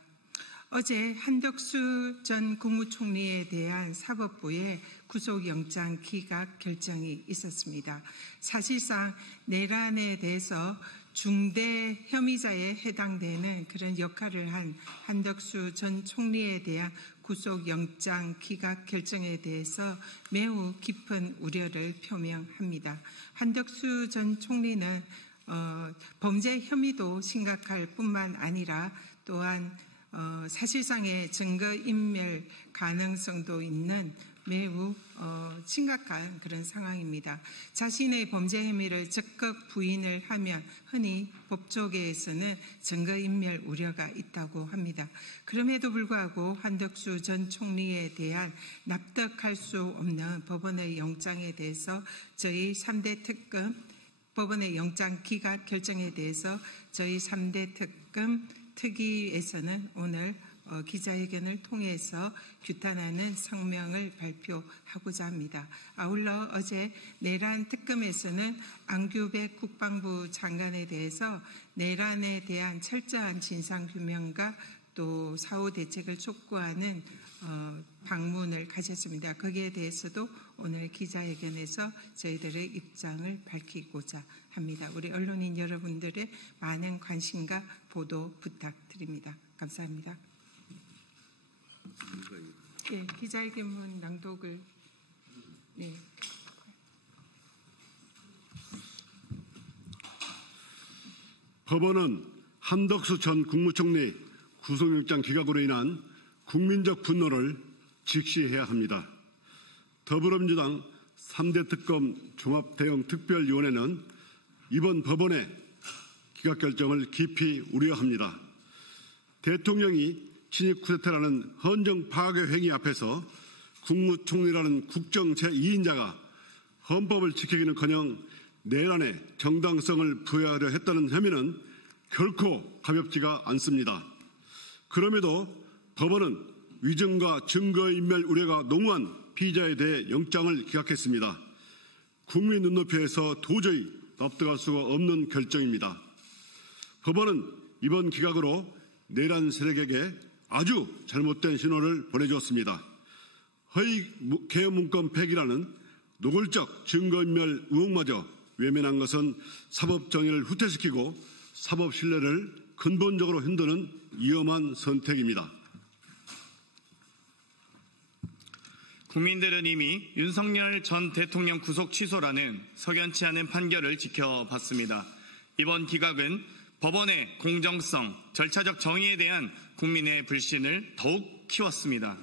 어제 한덕수 전 국무총리에 대한 사법부의 구속영장 기각 결정이 있었습니다. 사실상 내란에 대해서 중대 혐의자에 해당되는 그런 역할을 한 한덕수 전 총리에 대한 구속영장 기각 결정에 대해서 매우 깊은 우려를 표명합니다. 한덕수 전 총리는 범죄 혐의도 심각할 뿐만 아니라 또한 사실상의 증거인멸 가능성도 있는 매우 심각한 그런 상황입니다. 자신의 범죄 혐의를 적극 부인을 하면 흔히 법조계에서는 증거인멸 우려가 있다고 합니다. 그럼에도 불구하고 한덕수 전 총리에 대한 납득할 수 없는 법원의 영장에 대해서 저희 3대 특검 법원의 영장 기각 결정에 대해서 저희 3대 특검 특위에서는 오늘 기자회견을 통해서 규탄하는 성명을 발표하고자 합니다. 아울러 어제 내란 특검에서는 안규백 국방부 장관에 대해서 내란에 대한 철저한 진상규명과 또 사후 대책을 촉구하는 방문을 가졌습니다. 거기에 대해서도 오늘 기자회견에서 저희들의 입장을 밝히고자 합니다. 우리 언론인 여러분들의 많은 관심과 보도 부탁드립니다. 감사합니다. 예, 기자회견문 낭독을 네. 법원은 한덕수 전 국무총리 구속영장 기각으로 인한 국민적 분노를 직시해야 합니다. 더불어민주당 3대 특검 종합대응 특별위원회는 이번 법원의 기각 결정을 깊이 우려합니다. 대통령이 친일 쿠데타라는 헌정 파괴 행위 앞에서 국무총리라는 국정 제2인자가 헌법을 지키기는커녕 내란의 정당성을 부여하려 했다는 혐의는 결코 가볍지가 않습니다. 그럼에도 법원은 위증과 증거인멸 우려가 농후한 피의자에 대해 영장을 기각했습니다. 국민 눈높이에서 도저히 납득할 수가 없는 결정입니다. 법원은 이번 기각으로 내란 세력에게 아주 잘못된 신호를 보내주었습니다. 허위 개헌문건 폐기라는 노골적 증거인멸 의혹마저 외면한 것은 사법 정의를 후퇴시키고 사법 신뢰를 근본적으로 흔드는 위험한 선택입니다. 국민들은 이미 윤석열 전 대통령 구속 취소라는 석연치 않은 판결을 지켜봤습니다. 이번 기각은 법원의 공정성, 절차적 정의에 대한 국민의 불신을 더욱 키웠습니다.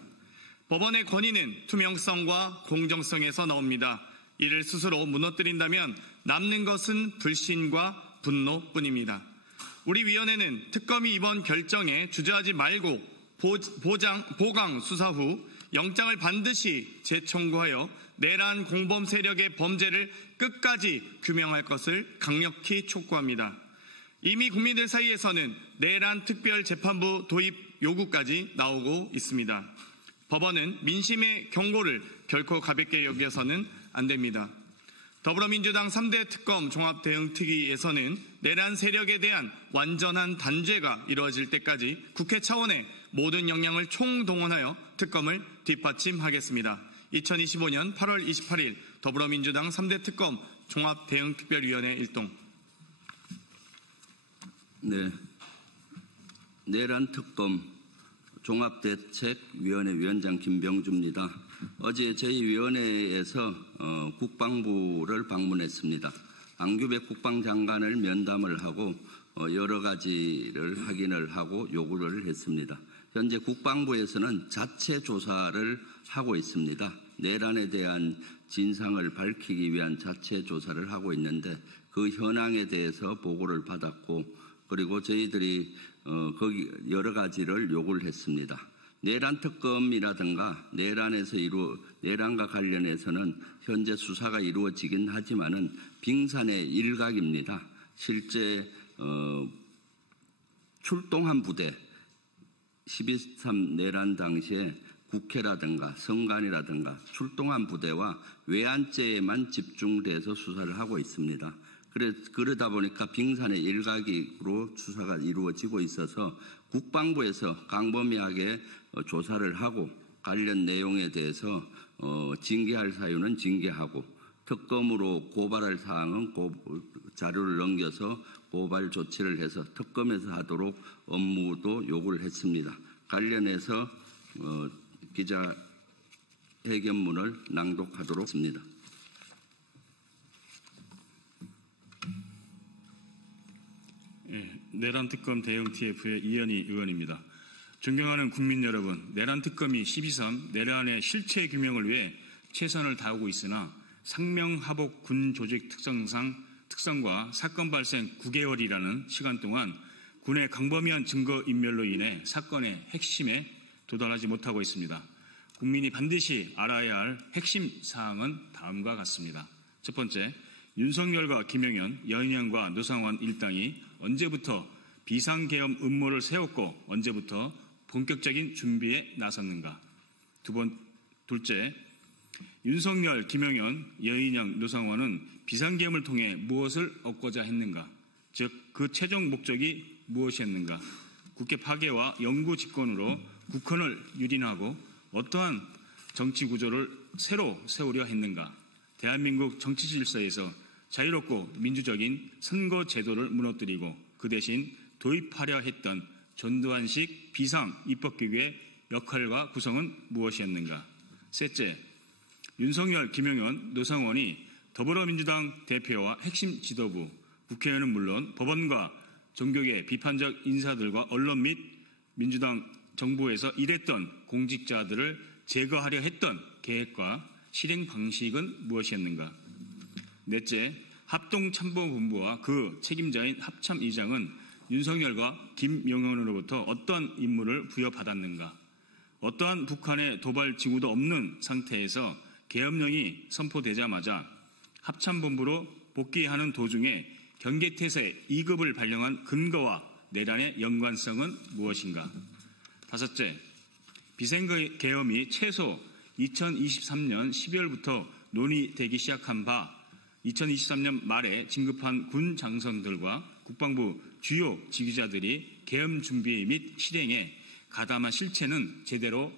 법원의 권위는 투명성과 공정성에서 나옵니다. 이를 스스로 무너뜨린다면 남는 것은 불신과 분노뿐입니다. 우리 위원회는 특검이 이번 결정에 주저하지 말고 보강 수사 후 영장을 반드시 재청구하여 내란 공범 세력의 범죄를 끝까지 규명할 것을 강력히 촉구합니다. 이미 국민들 사이에서는 내란 특별재판부 도입 요구까지 나오고 있습니다. 법원은 민심의 경고를 결코 가볍게 여겨서는 안 됩니다. 더불어민주당 3대 특검 종합대응특위에서는 내란 세력에 대한 완전한 단죄가 이루어질 때까지 국회 차원의 모든 역량을 총동원하여 특검을 뒷받침하겠습니다. 2025년 8월 28일 더불어민주당 3대 특검 종합대응특별위원회 일동. 네, 내란 특검 종합대책위원회 위원장 김병주입니다. 어제 저희 위원회에서 국방부를 방문했습니다. 안규백 국방장관을 면담을 하고 여러 가지를 확인을 하고 요구를 했습니다. 현재 국방부에서는 자체 조사를 하고 있습니다. 내란에 대한 진상을 밝히기 위한 자체 조사를 하고 있는데 그 현황에 대해서 보고를 받았고 그리고 저희들이 거기 여러 가지를 요구를 했습니다. 내란 특검이라든가 내란과 관련해서는 현재 수사가 이루어지긴 하지만은 빙산의 일각입니다. 실제 출동한 부대 12.3 내란 당시에 국회라든가 성관이라든가 출동한 부대와 외환죄에만 집중돼서 수사를 하고 있습니다. 그러다 보니까 빙산의 일각으로 수사가 이루어지고 있어서 국방부에서 광범위하게 조사를 하고 관련 내용에 대해서 징계할 사유는 징계하고 특검으로 고발할 사항은 자료를 넘겨서 고발 조치를 해서 특검에서 하도록 업무도 요구를 했습니다. 관련해서 기자회견문을 낭독하도록 했습니다. 내란 특검 대응 TF의 이현희 의원입니다. 존경하는 국민 여러분, 내란 특검이 12.3 내란의 실체 규명을 위해 최선을 다하고 있으나 상명하복 군 조직 특성과 사건 발생 9개월이라는 시간 동안 군의 광범위한 증거 인멸로 인해 사건의 핵심에 도달하지 못하고 있습니다. 국민이 반드시 알아야 할 핵심 사항은 다음과 같습니다. 첫 번째, 윤석열과 김영현, 여인영과 노상원 일당이 언제부터 비상계엄 음모를 세웠고 언제부터 본격적인 준비에 나섰는가? 둘째, 윤석열, 김영현, 여인영, 노상원은 비상계엄을 통해 무엇을 얻고자 했는가? 즉, 그 최종 목적이 무엇이었는가? 국회 파괴와 영구 집권으로 국헌을 유린하고 어떠한 정치 구조를 새로 세우려 했는가? 대한민국 정치 질서에서 자유롭고 민주적인 선거 제도를 무너뜨리고 그 대신 도입하려 했던 전두환식 비상 입법기구의 역할과 구성은 무엇이었는가? 셋째, 윤석열, 김영현, 노상원이 더불어민주당 대표와 핵심 지도부, 국회의원은 물론 법원과 종교계 비판적 인사들과 언론 및 민주당 정부에서 일했던 공직자들을 제거하려 했던 계획과 실행 방식은 무엇이었는가? 넷째, 합동참모본부와 그 책임자인 합참의장은 윤석열과 김영현으로부터 어떠한 임무를 부여받았는가? 어떠한 북한의 도발 징후도 없는 상태에서 계엄령이 선포되자마자 합참본부로 복귀하는 도중에 경계태세 2급을 발령한 근거와 내란의 연관성은 무엇인가? 다섯째, 비상계엄이 최소 2023년 12월부터 논의되기 시작한 바 2023년 말에 진급한 군 장성들과 국방부 주요 지휘자들이 계엄 준비 및 실행에 가담한 실체는 제대로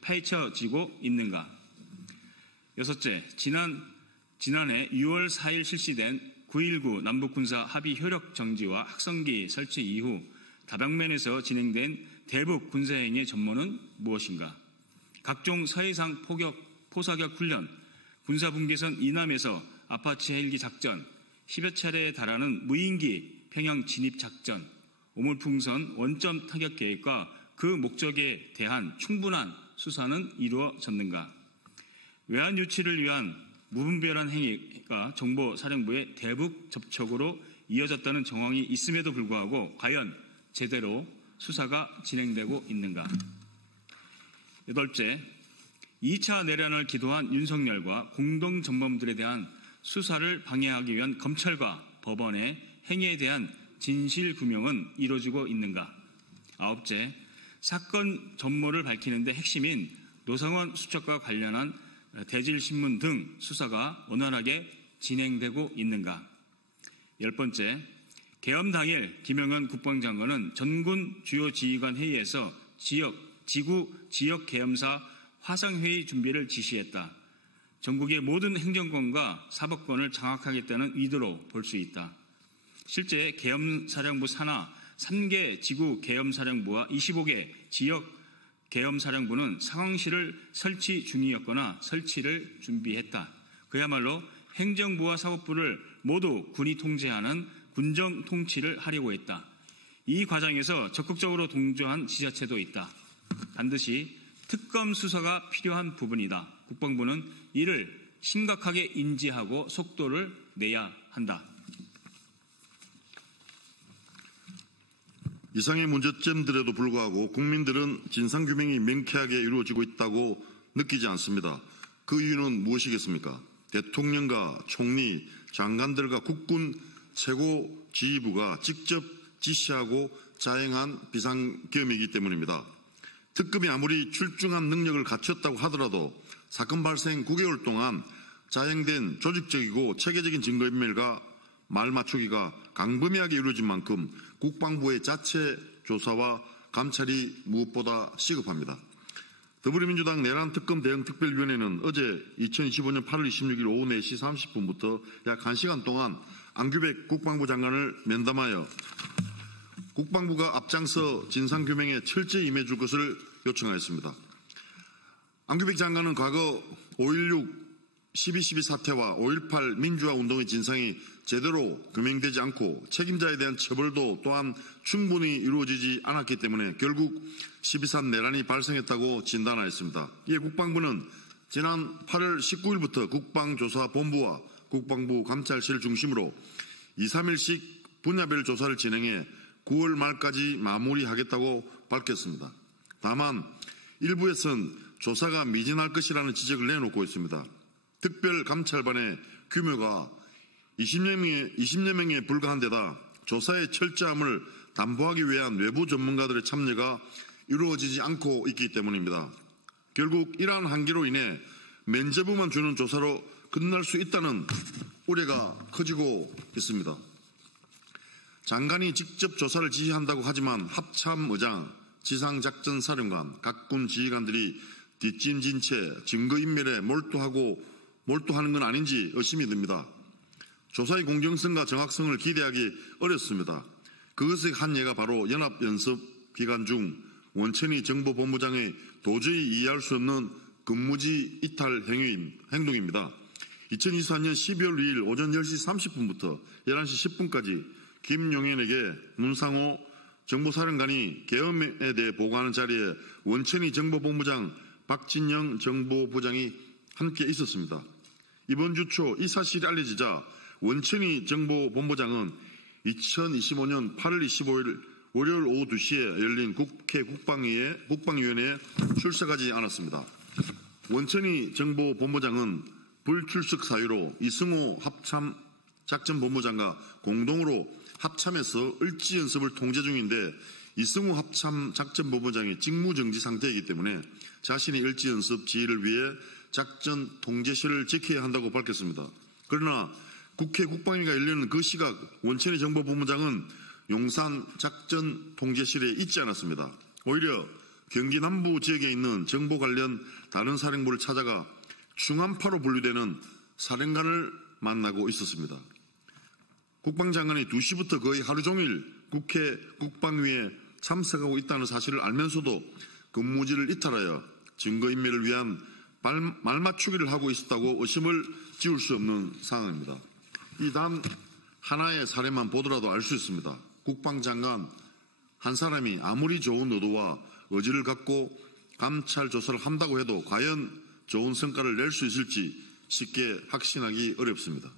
파헤쳐지고 있는가? 여섯째, 지난해 6월 4일 실시된 9.19 남북군사 합의 효력 정지와 확성기 설치 이후 다방면에서 진행된 대북 군사행위의 전모는 무엇인가? 각종 서해상 포사격 훈련, 군사분계선 이남에서 아파치 헬기 작전, 10여 차례에 달하는 무인기 평양 진입 작전, 오물풍선 원점 타격 계획과 그 목적에 대한 충분한 수사는 이루어졌는가? 외환 유치를 위한 무분별한 행위가 정보사령부의 대북 접촉으로 이어졌다는 정황이 있음에도 불구하고 과연 제대로 수사가 진행되고 있는가? 여덟째, 2차 내란을 기도한 윤석열과 공동전범들에 대한 수사를 방해하기 위한 검찰과 법원의 행위에 대한 진실규명은 이루어지고 있는가? 아홉째, 사건 전모를 밝히는 데 핵심인 노상원 수첩과 관련한 대질신문 등 수사가 원활하게 진행되고 있는가? 열 번째, 계엄 당일 김영현 국방장관은 전군 주요 지휘관 회의에서 지구 지역 계엄사 화상회의 준비를 지시했다. 전국의 모든 행정권과 사법권을 장악하겠다는 의도로 볼 수 있다. 실제 계엄사령부 산하 3개 지구 계엄사령부와 25개 지역 계엄사령부는 상황실을 설치 중이었거나 설치를 준비했다. 그야말로 행정부와 사법부를 모두 군이 통제하는 군정 통치를 하려고 했다. 이 과정에서 적극적으로 동조한 지자체도 있다. 반드시 특검 수사가 필요한 부분이다. 국방부는 이를 심각하게 인지하고 속도를 내야 한다. 이상의 문제점들에도 불구하고 국민들은 진상규명이 명쾌하게 이루어지고 있다고 느끼지 않습니다. 그 이유는 무엇이겠습니까? 대통령과 총리, 장관들과 국군 최고 지휘부가 직접 지시하고 자행한 비상계엄이기 때문입니다. 특검이 아무리 출중한 능력을 갖췄다고 하더라도 사건 발생 9개월 동안 자행된 조직적이고 체계적인 증거인멸과 말맞추기가 광범위하게 이루어진 만큼 국방부의 자체 조사와 감찰이 무엇보다 시급합니다. 더불어민주당 내란특검 대응특별위원회는 어제 2025년 8월 26일 오후 4시 30분부터 약 1시간 동안 안규백 국방부 장관을 면담하여 국방부가 앞장서 진상규명에 철저히 임해줄 것을 요청하였습니다. 안규백 장관은 과거 5.16 12.12 사태와 5.18 민주화 운동의 진상이 제대로 규명되지 않고 책임자에 대한 처벌도 또한 충분히 이루어지지 않았기 때문에 결국 12.3 내란이 발생했다고 진단하였습니다. 이에 국방부는 지난 8월 19일부터 국방조사본부와 국방부 감찰실을 중심으로 2, 3일씩 분야별 조사를 진행해 9월 말까지 마무리하겠다고 밝혔습니다. 다만 일부에선 조사가 미진할 것이라는 지적을 내놓고 있습니다. 특별감찰반의 규모가 20여 명에 불과한 데다 조사의 철저함을 담보하기 위한 외부 전문가들의 참여가 이루어지지 않고 있기 때문입니다. 결국 이러한 한계로 인해 면죄부만 주는 조사로 끝날 수 있다는 우려가 커지고 있습니다. 장관이 직접 조사를 지시한다고 하지만 합참의장, 지상작전사령관, 각 군 지휘관들이 뒷짐진 채 증거인멸에 몰두하는 건 아닌지 의심이 듭니다. 조사의 공정성과 정확성을 기대하기 어렵습니다. 그것의 한 예가 바로 연합연습 기간 중 원천희 정보본부장의 도저히 이해할 수 없는 근무지 이탈 행동입니다. 2024년 12월 2일 오전 10시 30분부터 11시 10분까지 김용현에게 문상호 정보사령관이 계엄에 대해 보고하는 자리에 원천희 정보본부장, 박진영 정보부장이 함께 있었습니다. 이번 주 초 이 사실이 알려지자 원천희 정보본부장은 2025년 8월 25일 월요일 오후 2시에 열린 국회 국방위원회에 출석하지 않았습니다. 원천희 정보본부장은 불출석 사유로 이승호 합참작전본부장과 공동으로 합참에서 을지연습을 통제 중인데 이승호 합참작전본부장이 직무정지 상태이기 때문에 자신의 을지연습 지휘를 위해 작전 통제실을 지켜야 한다고 밝혔습니다. 그러나 국회 국방위가 열리는 그 시각 원천희 정보본부장은 용산 작전 통제실에 있지 않았습니다. 오히려 경기 남부 지역에 있는 정보 관련 다른 사령부를 찾아가 중함파로 분류되는 사령관을 만나고 있었습니다. 국방장관이 2시부터 거의 하루 종일 국회 국방위에 참석하고 있다는 사실을 알면서도 근무지를 이탈하여 증거인멸을 위한 말맞추기를 하고 있었다고 의심을 지울 수 없는 상황입니다. 이 단 하나의 사례만 보더라도 알 수 있습니다. 국방장관 한 사람이 아무리 좋은 의도와 의지를 갖고 감찰 조사를 한다고 해도 과연 좋은 성과를 낼 수 있을지 쉽게 확신하기 어렵습니다.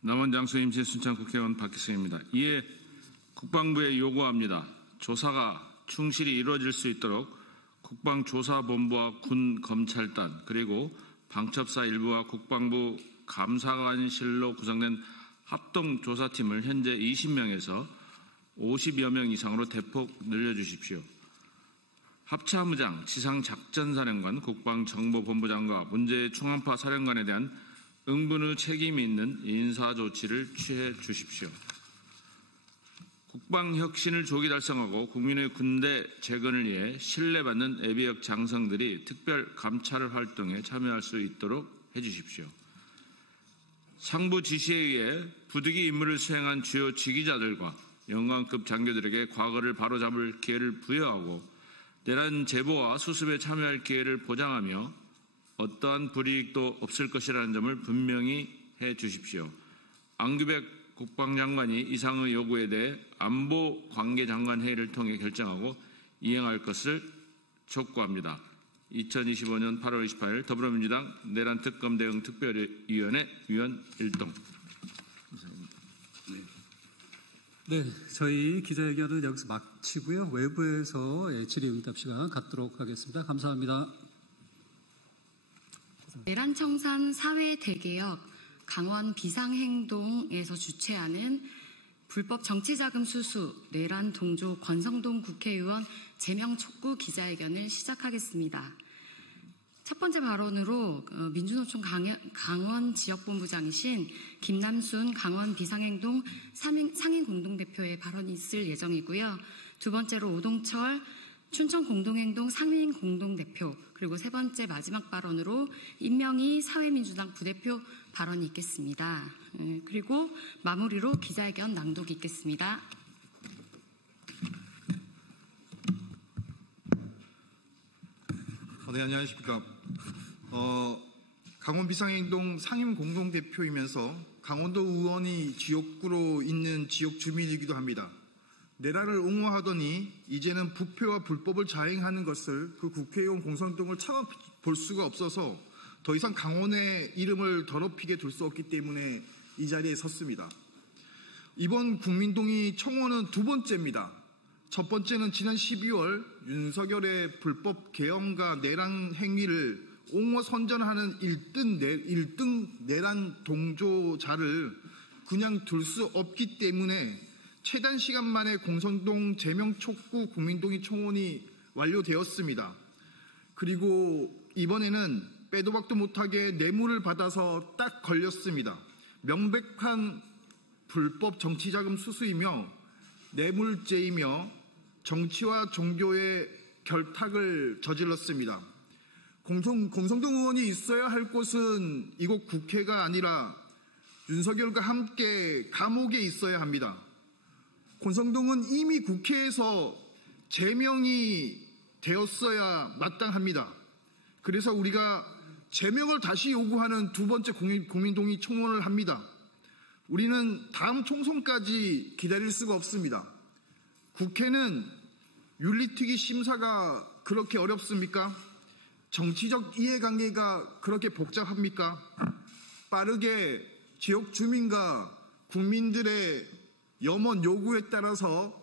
남원장수 임시순창 국회의원 박기승입니다. 이에 국방부에 요구합니다. 조사가 충실히 이루어질 수 있도록 국방조사본부와 군검찰단 그리고 방첩사 일부와 국방부 감사관실로 구성된 합동조사팀을 현재 20명에서 50여 명 이상으로 대폭 늘려주십시오. 합참의장, 지상작전사령관, 국방정보본부장과 문제의 충함파 사령관에 대한 응분의 책임이 있는 인사조치를 취해 주십시오. 국방혁신을 조기 달성하고 국민의 군대 재건을 위해 신뢰받는 예비역 장성들이 특별 감찰 활동에 참여할 수 있도록 해주십시오. 상부 지시에 의해 부득이 임무를 수행한 주요 지휘자들과 영관급 장교들에게 과거를 바로잡을 기회를 부여하고 내란 제보와 수습에 참여할 기회를 보장하며 어떠한 불이익도 없을 것이라는 점을 분명히 해 주십시오. 안규백 국방장관이 이상의 요구에 대해 안보관계장관 회의를 통해 결정하고 이행할 것을 촉구합니다. 2025년 8월 28일 더불어민주당 내란특검 대응 특별위원회 위원 일동. 네, 저희 기자회견은 여기서 마치고요. 외부에서 질의응답 시간 갖도록 하겠습니다. 감사합니다. 내란청산 사회대개혁 강원 비상행동에서 주최하는 불법 정치자금 수수 내란 동조 권성동 국회의원 제명 촉구 기자회견을 시작하겠습니다. 첫 번째 발언으로 민주노총 강원 지역본부장이신 김남순 강원 비상행동 상인 공동대표의 발언이 있을 예정이고요. 두 번째로 오동철 춘천 공동행동 상인 공동대표 그리고 세 번째 마지막 발언으로 임명희 사회민주당 부대표 발언이 있겠습니다. 그리고 마무리로 기자회견 낭독이 있겠습니다. 네, 안녕하십니까. 강원 비상행동 상임 공동대표이면서 강원도 의원이 지역구로 있는 지역 주민이기도 합니다. 내란을 옹호하더니 이제는 부패와 불법을 자행하는 것을 그 국회의원 공성동을 참아볼 수가 없어서 더 이상 강원의 이름을 더럽히게 둘 수 없기 때문에 이 자리에 섰습니다. 이번 국민동의 청원은 두 번째입니다. 첫 번째는 지난 12월 윤석열의 불법 계엄과 내란 행위를 옹호 선전하는 1등 내란 동조자를 그냥 둘 수 없기 때문에 최단 시간 만에 공성동 제명 촉구 국민동의 청원이 완료되었습니다. 그리고 이번에는 빼도 박도 못하게 뇌물을 받아서 딱 걸렸습니다. 명백한 불법 정치자금 수수이며 뇌물죄이며 정치와 종교의 결탁을 저질렀습니다. 공성동 의원이 있어야 할 곳은 이곳 국회가 아니라 윤석열과 함께 감옥에 있어야 합니다. 권성동은 이미 국회에서 제명이 되었어야 마땅합니다. 그래서 우리가 제명을 다시 요구하는 두 번째 국민동의 청원을 합니다. 우리는 다음 총선까지 기다릴 수가 없습니다. 국회는 윤리특위 심사가 그렇게 어렵습니까? 정치적 이해관계가 그렇게 복잡합니까? 빠르게 지역 주민과 국민들의 염원 요구에 따라서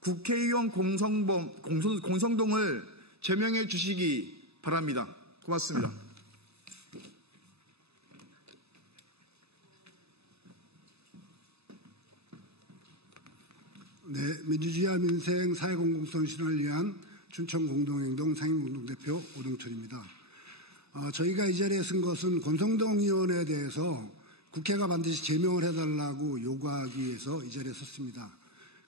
국회의원 공성동을 제명해 주시기 바랍니다. 고맙습니다. 네, 민주주의와 민생 사회공공성 실현을 위한 춘천공동행동 상임공동대표 오동철입니다. 저희가 이 자리에 쓴 것은 권성동 의원에 대해서 국회가 반드시 제명을 해달라고 요구하기 위해서 이 자리에 섰습니다.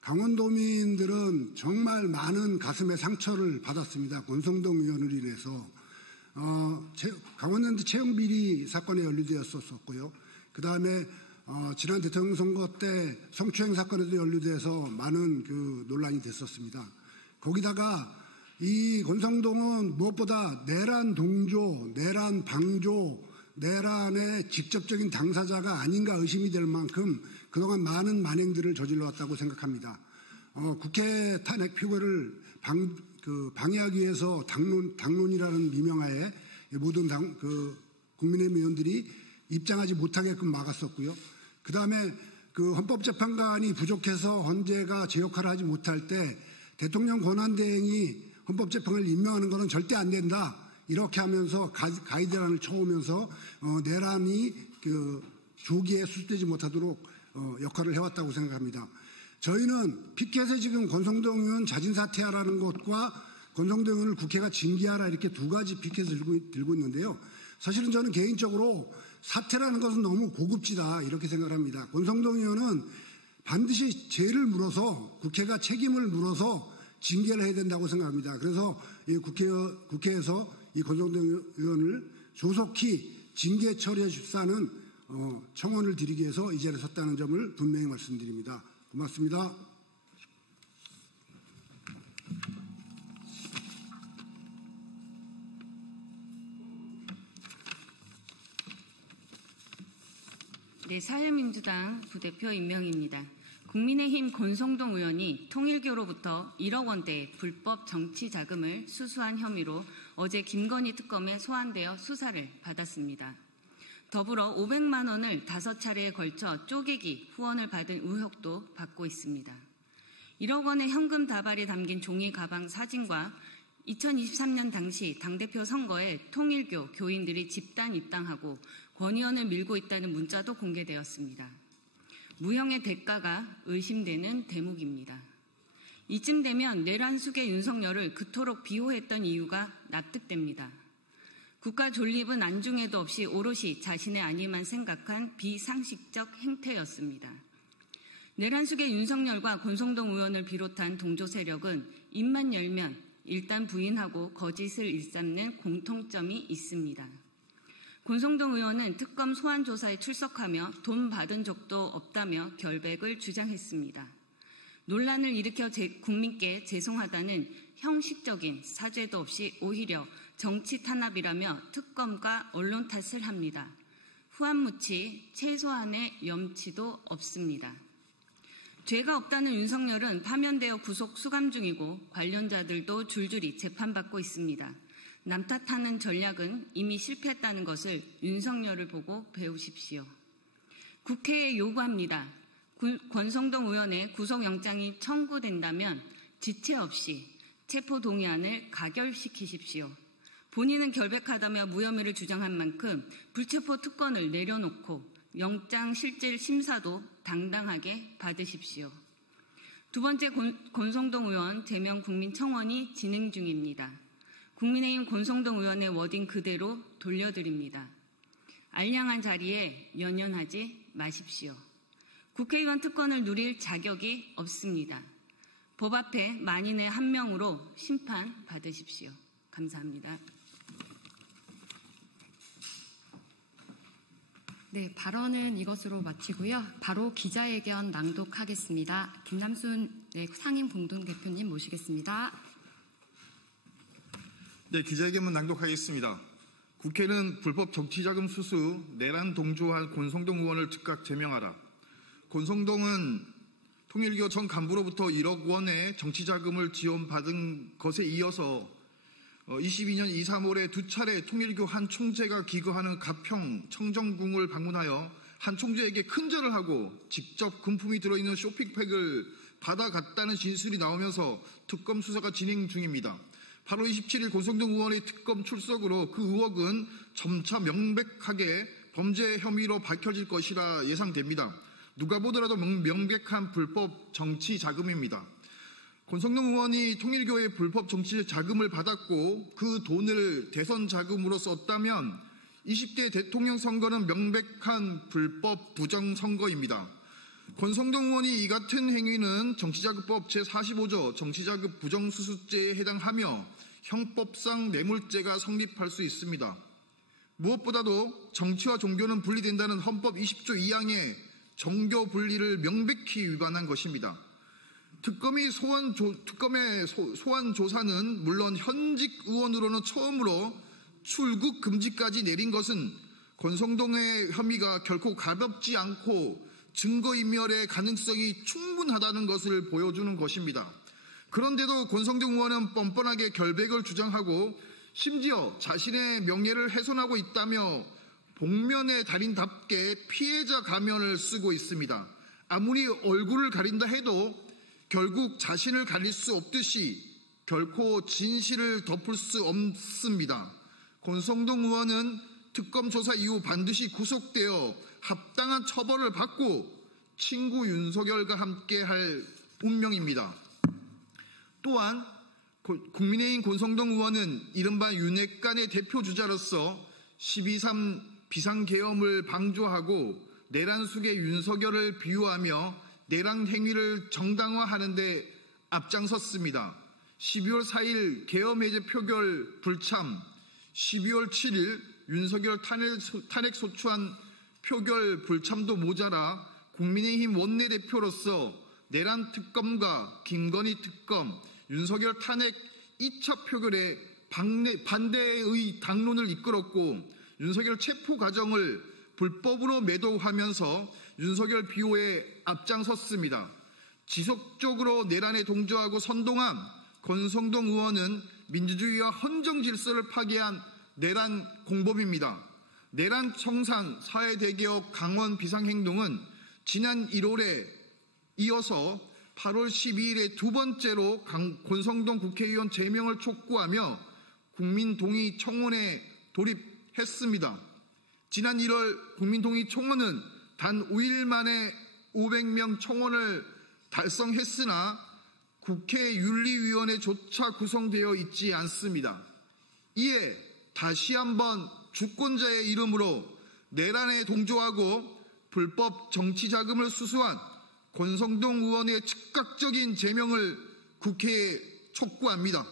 강원도민들은 정말 많은 가슴의 상처를 받았습니다. 권성동 의원으로 인해서 강원랜드 채용비리 사건에 연루되었었고요. 그 다음에 지난 대통령 선거 때 성추행 사건에도 연루돼서 많은 논란이 됐었습니다. 거기다가 이 권성동은 무엇보다 내란 동조, 내란 방조, 내란의 직접적인 당사자가 아닌가 의심이 될 만큼 그동안 많은 만행들을 저질러왔다고 생각합니다. 국회 탄핵 표결을 방해하기 위해서 당론이라는 미명하에 모든 국민의힘 의원들이 입장하지 못하게끔 막았었고요. 그 다음에 헌법재판관이 부족해서 헌재가 제 역할을 하지 못할 때 대통령 권한대행이 헌법재판관을 임명하는 것은 절대 안 된다. 이렇게 하면서 가이드라인을 쳐오면서 내란이 조기에 수습되지 못하도록 역할을 해왔다고 생각합니다. 저희는 피켓에 지금 권성동 의원 자진 사퇴하라는 것과 권성동 의원을 국회가 징계하라 이렇게 두 가지 피켓을 들고 있는데요. 사실은 저는 개인적으로 사퇴라는 것은 너무 고급지다 이렇게 생각을 합니다. 권성동 의원은 반드시 죄를 물어서 국회가 책임을 물어서 징계를 해야 된다고 생각합니다. 그래서 국회에서 이 권성동 의원을 조속히 징계 처리해 줍사는 청원을 드리기 위해서 이 자리에 섰다는 점을 분명히 말씀드립니다. 고맙습니다. 네, 사회민주당 부대표 임명입니다. 국민의힘 권성동 의원이 통일교로부터 1억 원대의 불법 정치 자금을 수수한 혐의로 어제 김건희 특검에 소환되어 수사를 받았습니다. 더불어 500만 원을 5차례에 걸쳐 쪼개기 후원을 받은 의혹도 받고 있습니다. 1억 원의 현금 다발이 담긴 종이 가방 사진과 2023년 당시 당대표 선거에 통일교 교인들이 집단 입당하고 권 의원을 밀고 있다는 문자도 공개되었습니다. 무형의 대가가 의심되는 대목입니다. 이쯤 되면 내란 숙의 윤석열을 그토록 비호했던 이유가 납득됩니다. 국가 존립은 안중에도 없이 오롯이 자신의 안위만 생각한 비상식적 행태였습니다. 내란 숙의 윤석열과 권성동 의원을 비롯한 동조 세력은 입만 열면 일단 부인하고 거짓을 일삼는 공통점이 있습니다. 권성동 의원은 특검 소환 조사에 출석하며 돈 받은 적도 없다며 결백을 주장했습니다. 논란을 일으켜 국민께 죄송하다는 형식적인 사죄도 없이 오히려 정치 탄압이라며 특검과 언론 탓을 합니다. 후한무치 최소한의 염치도 없습니다. 죄가 없다는 윤석열은 파면되어 구속 수감 중이고 관련자들도 줄줄이 재판받고 있습니다. 남 탓하는 전략은 이미 실패했다는 것을 윤석열을 보고 배우십시오. 국회에 요구합니다. 권성동 의원의 구속영장이 청구된다면 지체 없이 체포동의안을 가결시키십시오. 본인은 결백하다며 무혐의를 주장한 만큼 불체포 특권을 내려놓고 영장 실질 심사도 당당하게 받으십시오. 두 번째 권성동 의원 제명 국민청원이 진행 중입니다. 국민의힘 권성동 의원의 워딩 그대로 돌려드립니다. 알량한 자리에 연연하지 마십시오. 국회의원 특권을 누릴 자격이 없습니다. 법 앞에 만인의 한 명으로 심판받으십시오. 감사합니다. 네, 발언은 이것으로 마치고요. 바로 기자회견 낭독하겠습니다. 김남순 상임공동대표님 모시겠습니다. 네, 기자회견문 낭독하겠습니다. 국회는 불법 정치자금 수수 내란 동조한 권성동 의원을 즉각 제명하라. 권성동은 통일교 전 간부로부터 1억 원의 정치자금을 지원받은 것에 이어서 22년 2, 3월에 두 차례 통일교 한 총재가 기거하는 가평 청정궁을 방문하여 한 총재에게 큰절을 하고 직접 금품이 들어있는 쇼핑백을 받아갔다는 진술이 나오면서 특검 수사가 진행 중입니다. 8월 27일 권성동 의원의 특검 출석으로 그 의혹은 점차 명백하게 범죄 혐의로 밝혀질 것이라 예상됩니다. 누가 보더라도 명백한 불법 정치 자금입니다. 권성동 의원이 통일교의 불법 정치 자금을 받았고 그 돈을 대선 자금으로 썼다면 20대 대통령 선거는 명백한 불법 부정선거입니다. 권성동 의원이 이 같은 행위는 정치자금법 제45조 정치자금 부정수수죄에 해당하며 형법상 뇌물죄가 성립할 수 있습니다. 무엇보다도 정치와 종교는 분리된다는 헌법 20조 2항의 정교 분리를 명백히 위반한 것입니다. 특검의 소환 조사는 물론 현직 의원으로는 처음으로 출국 금지까지 내린 것은 권성동의 혐의가 결코 가볍지 않고 증거인멸의 가능성이 충분하다는 것을 보여주는 것입니다. 그런데도 권성동 의원은 뻔뻔하게 결백을 주장하고 심지어 자신의 명예를 훼손하고 있다며 복면의 달인답게 피해자 가면을 쓰고 있습니다. 아무리 얼굴을 가린다 해도 결국 자신을 가릴 수 없듯이 결코 진실을 덮을 수 없습니다. 권성동 의원은 특검 조사 이후 반드시 구속되어 합당한 처벌을 받고 친구 윤석열과 함께할 운명입니다. 또한 국민의힘 권성동 의원은 이른바 윤핵관의 대표주자로서 12.3 비상계엄을 방조하고 내란 숙의 윤석열을 비유하며 내란 행위를 정당화하는 데 앞장섰습니다. 12월 4일 계엄 해제 표결 불참, 12월 7일 윤석열 탄핵 소추안 표결 불참도 모자라 국민의힘 원내대표로서 내란 특검과 김건희 특검, 윤석열 탄핵 2차 표결에 반대의 당론을 이끌었고 윤석열 체포 과정을 불법으로 매도하면서 윤석열 비호에 앞장섰습니다. 지속적으로 내란에 동조하고 선동한 권성동 의원은 민주주의와 헌정 질서를 파괴한 내란 공범입니다. 내란 청산, 사회대개혁, 강원 비상행동은 지난 1월에 이어서 8월 12일에 두 번째로 권성동 국회의원 제명을 촉구하며 국민동의 청원에 돌입했습니다. 지난 1월 국민동의 청원은 단 5일 만에 500명 청원을 달성했으나 국회 윤리위원회조차 구성되어 있지 않습니다. 이에 다시 한번 주권자의 이름으로 내란에 동조하고 불법 정치자금을 수수한 권성동 의원의 즉각적인 제명을 국회에 촉구합니다.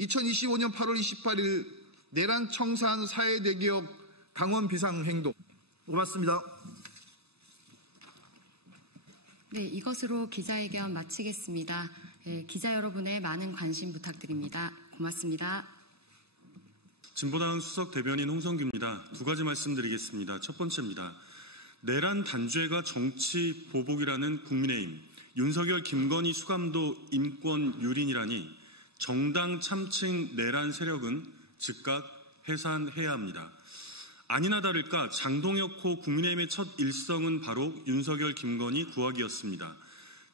2025년 8월 28일 내란 청산 사회대개혁 강원 비상행동. 고맙습니다. 네, 이것으로 기자회견 마치겠습니다. 기자 여러분의 많은 관심 부탁드립니다. 고맙습니다. 진보당 수석 대변인 홍성규입니다. 두 가지 말씀드리겠습니다. 첫 번째입니다. 내란 단죄가 정치 보복이라는 국민의힘, 윤석열 김건희 수감도 인권 유린이라니 정당 참칭 내란 세력은 즉각 해산해야 합니다. 아니나 다를까 장동혁호 국민의힘의 첫 일성은 바로 윤석열 김건희 구하기였습니다.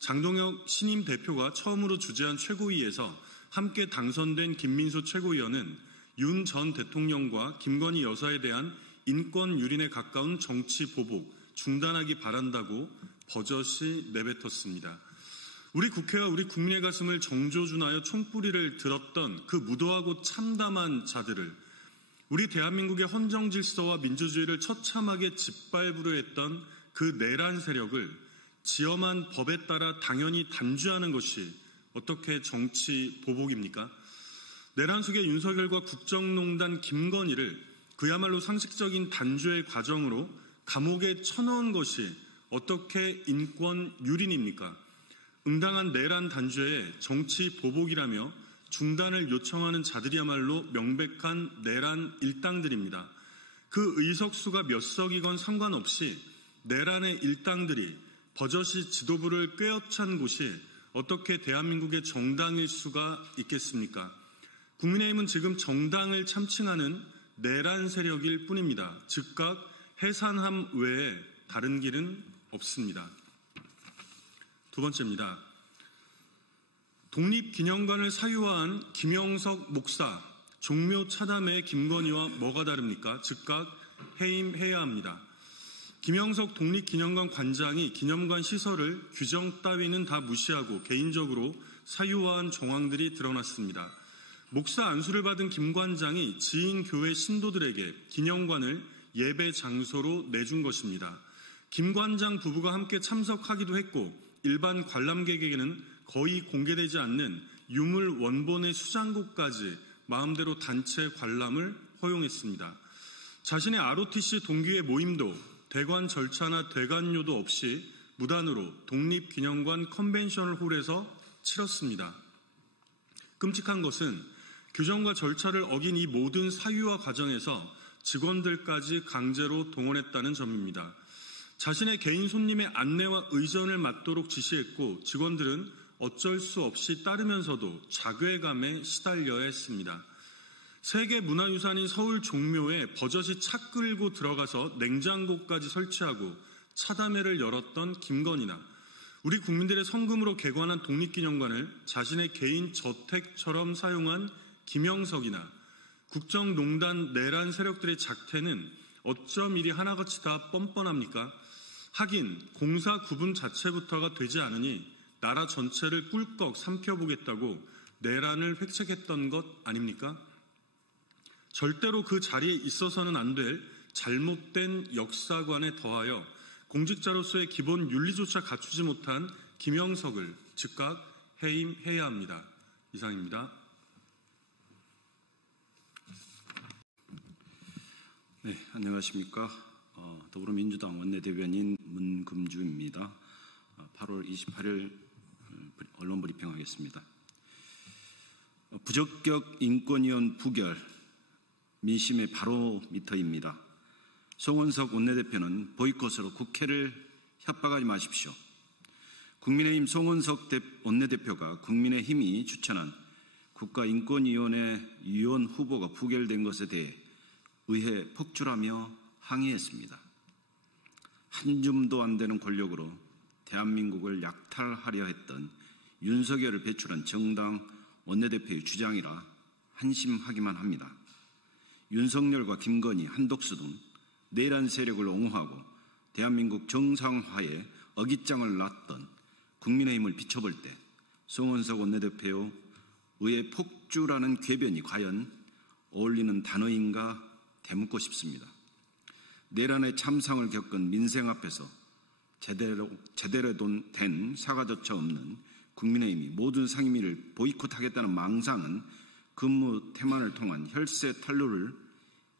장동혁 신임 대표가 처음으로 주재한 최고위에서 함께 당선된 김민수 최고위원은 윤 전 대통령과 김건희 여사에 대한 인권 유린에 가까운 정치 보복, 중단하기 바란다고 버젓이 내뱉었습니다. 우리 국회와 우리 국민의 가슴을 정조준하여 총뿌리를 들었던 그 무도하고 참담한 자들을, 우리 대한민국의 헌정 질서와 민주주의를 처참하게 짓밟으려 했던 그 내란 세력을 지엄한 법에 따라 당연히 단죄하는 것이 어떻게 정치 보복입니까? 내란 속의 윤석열과 국정농단 김건희를 그야말로 상식적인 단죄의 과정으로 감옥에 쳐넣은 것이 어떻게 인권 유린입니까? 응당한 내란 단죄에 정치 보복이라며 중단을 요청하는 자들이야말로 명백한 내란 일당들입니다. 그 의석수가 몇 석이건 상관없이 내란의 일당들이 버젓이 지도부를 꿰어찬 곳이 어떻게 대한민국의 정당일 수가 있겠습니까? 국민의힘은 지금 정당을 참칭하는 내란 세력일 뿐입니다. 즉각 해산함 외에 다른 길은 없습니다. 두 번째입니다. 독립기념관을 사유화한 김영석 목사, 종묘 차담의 김건희와 뭐가 다릅니까? 즉각 해임해야 합니다. 김영석 독립기념관 관장이 기념관 시설을 규정 따위는 다 무시하고 개인적으로 사유화한 정황들이 드러났습니다. 목사 안수를 받은 김 관장이 지인 교회 신도들에게 기념관을 예배 장소로 내준 것입니다. 김 관장 부부가 함께 참석하기도 했고 일반 관람객에게는 거의 공개되지 않는 유물 원본의 수장고까지 마음대로 단체 관람을 허용했습니다. 자신의 ROTC 동기회 모임도 대관 절차나 대관료도 없이 무단으로 독립기념관 컨벤션 홀에서 치렀습니다. 끔찍한 것은 규정과 절차를 어긴 이 모든 사유화 과정에서 직원들까지 강제로 동원했다는 점입니다. 자신의 개인 손님의 안내와 의전을 맡도록 지시했고 직원들은 어쩔 수 없이 따르면서도 자괴감에 시달려야 했습니다. 세계문화유산인 서울 종묘에 버젓이 차 끌고 들어가서 냉장고까지 설치하고 차담회를 열었던 김건희나 우리 국민들의 성금으로 개관한 독립기념관을 자신의 개인 저택처럼 사용한 김영석이나 국정농단 내란 세력들의 작태는 어쩜 이리 하나같이 다 뻔뻔합니까? 하긴 공사 구분 자체부터가 되지 않으니 나라 전체를 꿀꺽 삼켜보겠다고 내란을 획책했던 것 아닙니까? 절대로 그 자리에 있어서는 안 될 잘못된 역사관에 더하여 공직자로서의 기본 윤리조차 갖추지 못한 김영석을 즉각 해임해야 합니다. 이상입니다. 네, 안녕하십니까. 더불어민주당 원내대변인 문금주입니다. 8월 28일 언론 브리핑하겠습니다. 부적격 인권위원 부결, 민심의 바로미터입니다. 송원석 원내대표는 보이콧으로 국회를 협박하지 마십시오. 국민의힘 송원석 원내대표가 국민의힘이 추천한 국가인권위원회 위원 후보가 부결된 것에 대해 의회 폭주하며 항의했습니다. 한 줌도 안 되는 권력으로 대한민국을 약탈하려 했던 윤석열을 배출한 정당 원내대표의 주장이라 한심하기만 합니다. 윤석열과 김건희, 한덕수 등 내란 세력을 옹호하고 대한민국 정상화에 어깃장을 놨던 국민의힘을 비춰볼 때 송원석 원내대표의 의회 폭주라는 궤변이 과연 어울리는 단어인가 되묻고 싶습니다. 내란의 참상을 겪은 민생 앞에서 제대로 된 사과조차 없는 국민의힘이 모든 상임위를 보이콧하겠다는 망상은 근무 태만을 통한 혈세 탄로를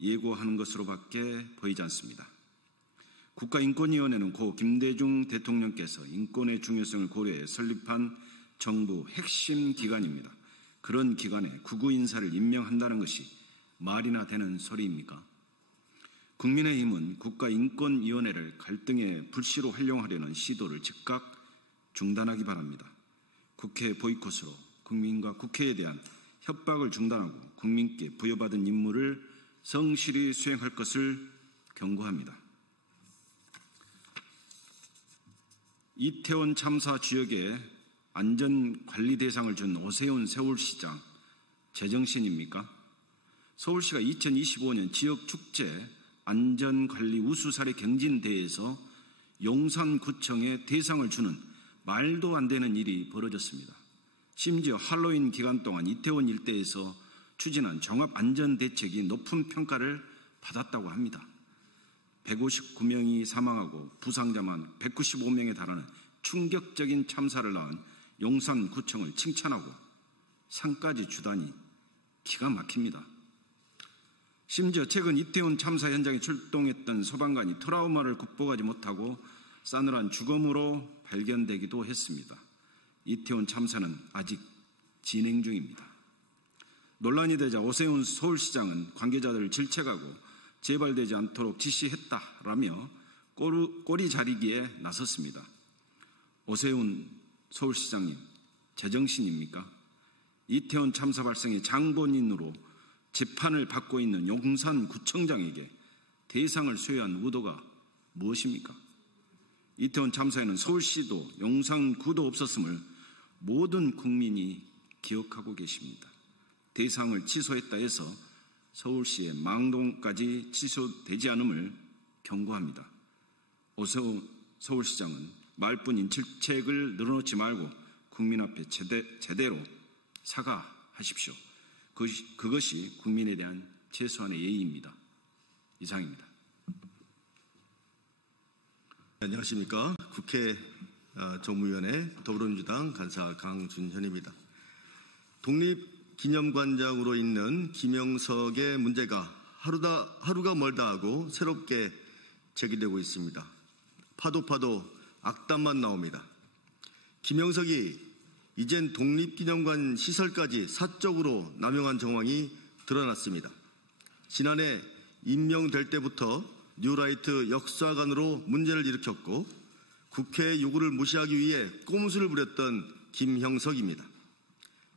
예고하는 것으로밖에 보이지 않습니다. 국가인권위원회는 고 김대중 대통령께서 인권의 중요성을 고려해 설립한 정부 핵심 기관입니다. 그런 기관에 구구 인사를 임명한다는 것이 말이나 되는 소리입니까? 국민의힘은 국가인권위원회를 갈등의 불씨로 활용하려는 시도를 즉각 중단하기 바랍니다. 국회 보이콧으로 국민과 국회에 대한 협박을 중단하고 국민께 부여받은 임무를 성실히 수행할 것을 경고합니다. 이태원 참사 지역에 안전관리 대상을 준 오세훈 서울시장 제정신입니까? 서울시가 2025년 지역축제 안전관리 우수사례 경진대회에서 용산구청에 대상을 주는 말도 안 되는 일이 벌어졌습니다. 심지어 할로윈 기간 동안 이태원 일대에서 추진한 종합안전대책이 높은 평가를 받았다고 합니다. 159명이 사망하고 부상자만 195명에 달하는 충격적인 참사를 낳은 용산구청을 칭찬하고 상까지 주다니 기가 막힙니다. 심지어 최근 이태원 참사 현장에 출동했던 소방관이 트라우마를 극복하지 못하고 싸늘한 죽음으로 발견되기도 했습니다. 이태원 참사는 아직 진행 중입니다. 논란이 되자 오세훈 서울시장은 관계자들을 질책하고 재발되지 않도록 지시했다라며 꼬리 자리기에 나섰습니다. 오세훈 서울시장님, 제정신입니까? 이태원 참사 발생의 장본인으로 재판을 받고 있는 용산구청장에게 대상을 수여한 의도가 무엇입니까? 이태원 참사에는 서울시도 용산구도 없었음을 모든 국민이 기억하고 계십니다. 대상을 취소했다 해서 서울시의 망동까지 취소되지 않음을 경고합니다. 오세훈 서울시장은 말뿐인 질책을 늘어놓지 말고 국민 앞에 제대로 사과하십시오. 그것이 국민에 대한 최소한의 예의입니다. 이상입니다. 안녕하십니까. 국회 정무위원회 더불어민주당 간사 강준현입니다. 독립기념관장으로 있는 김영석의 문제가 하루가 멀다 하고 새롭게 제기되고 있습니다. 파도 악담만 나옵니다. 김영석이 이젠 독립기념관 시설까지 사적으로 남용한 정황이 드러났습니다. 지난해 임명될 때부터 뉴라이트 역사관으로 문제를 일으켰고 국회의 요구를 무시하기 위해 꼼수를 부렸던 김형석입니다.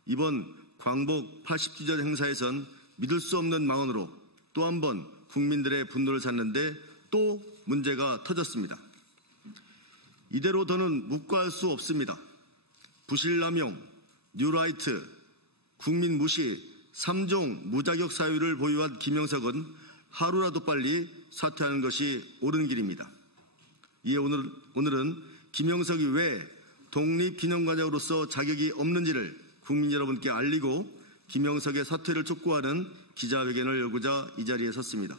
이번 광복 80주년 행사에선 믿을 수 없는 망언으로 또 한 번 국민들의 분노를 샀는데 또 문제가 터졌습니다. 이대로 더는 묵과할 수 없습니다. 부실남용, 뉴라이트, 국민 무시, 3종 무자격 사유를 보유한 김영석은 하루라도 빨리 사퇴하는 것이 옳은 길입니다. 이에 오늘은 김영석이 왜 독립기념관장으로서 자격이 없는지를 국민 여러분께 알리고 김영석의 사퇴를 촉구하는 기자회견을 열고자 이 자리에 섰습니다.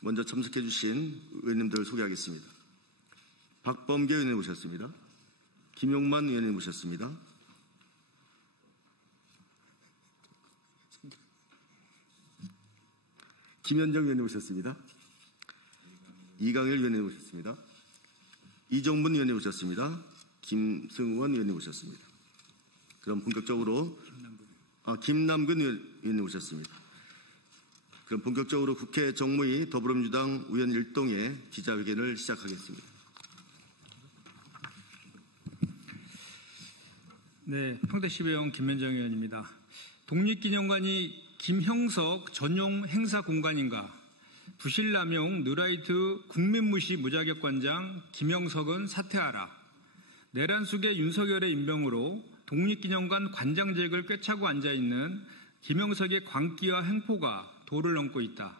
먼저 참석해 주신 의원님들 소개하겠습니다. 박범계 의원님 모셨습니다. 김용만 의원님 모셨습니다. 김현정 의원님 모셨습니다. 이강일 의원님 모셨습니다. 이정문 의원님 모셨습니다. 김승원 의원님 모셨습니다. 그럼 본격적으로 김남근 의원님 모셨습니다. 그럼 본격적으로 국회 정무위 더불어민주당 의원 일동의 기자회견을 시작하겠습니다. 네, 평택시의원 김현정 의원입니다. 독립기념관이 김형석 전용 행사 공간인가? 부실남용 뉴라이트 국민무시 무자격관장 김형석은 사퇴하라. 내란 속의 윤석열의 임명으로 독립기념관 관장직을 꿰차고 앉아있는 김형석의 광기와 행포가 도를 넘고 있다.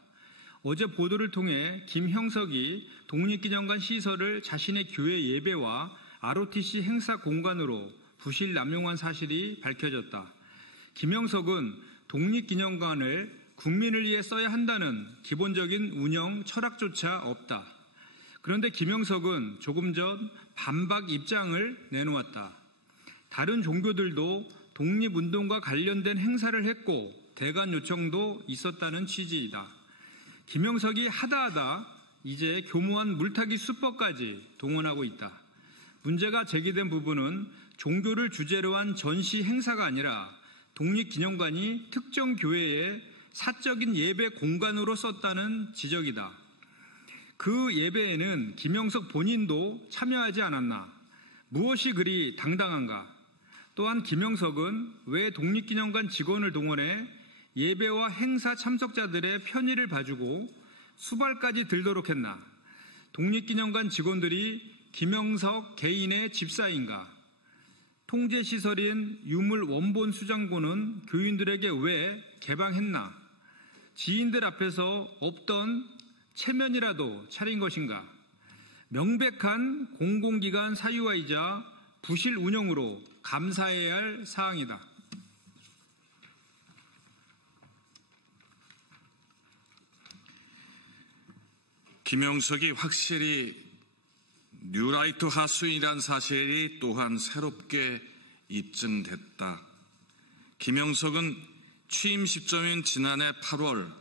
어제 보도를 통해 김형석이 독립기념관 시설을 자신의 교회 예배와 ROTC 행사 공간으로 부실 남용한 사실이 밝혀졌다. 김형석은 독립기념관을 국민을 위해 써야 한다는 기본적인 운영 철학조차 없다. 그런데 김형석은 조금 전 반박 입장을 내놓았다. 다른 종교들도 독립운동과 관련된 행사를 했고 대관 요청도 있었다는 취지이다. 김형석이 하다하다 이제 교묘한 물타기 수법까지 동원하고 있다. 문제가 제기된 부분은 종교를 주제로 한 전시 행사가 아니라 독립기념관이 특정 교회의 사적인 예배 공간으로 썼다는 지적이다. 그 예배에는 김형석 본인도 참여하지 않았나? 무엇이 그리 당당한가? 또한 김형석은 왜 독립기념관 직원을 동원해 예배와 행사 참석자들의 편의를 봐주고 수발까지 들도록 했나? 독립기념관 직원들이 김형석 개인의 집사인가? 통제시설인 유물 원본 수장고는 교인들에게 왜 개방했나? 지인들 앞에서 없던 체면이라도 차린 것인가? 명백한 공공기관 사유화이자 부실 운영으로 감사해야 할 사항이다. 김영석이 확실히 뉴라이트 하수인이란 사실이 또한 새롭게 입증됐다. 김영석은 취임 시점인 지난해 8월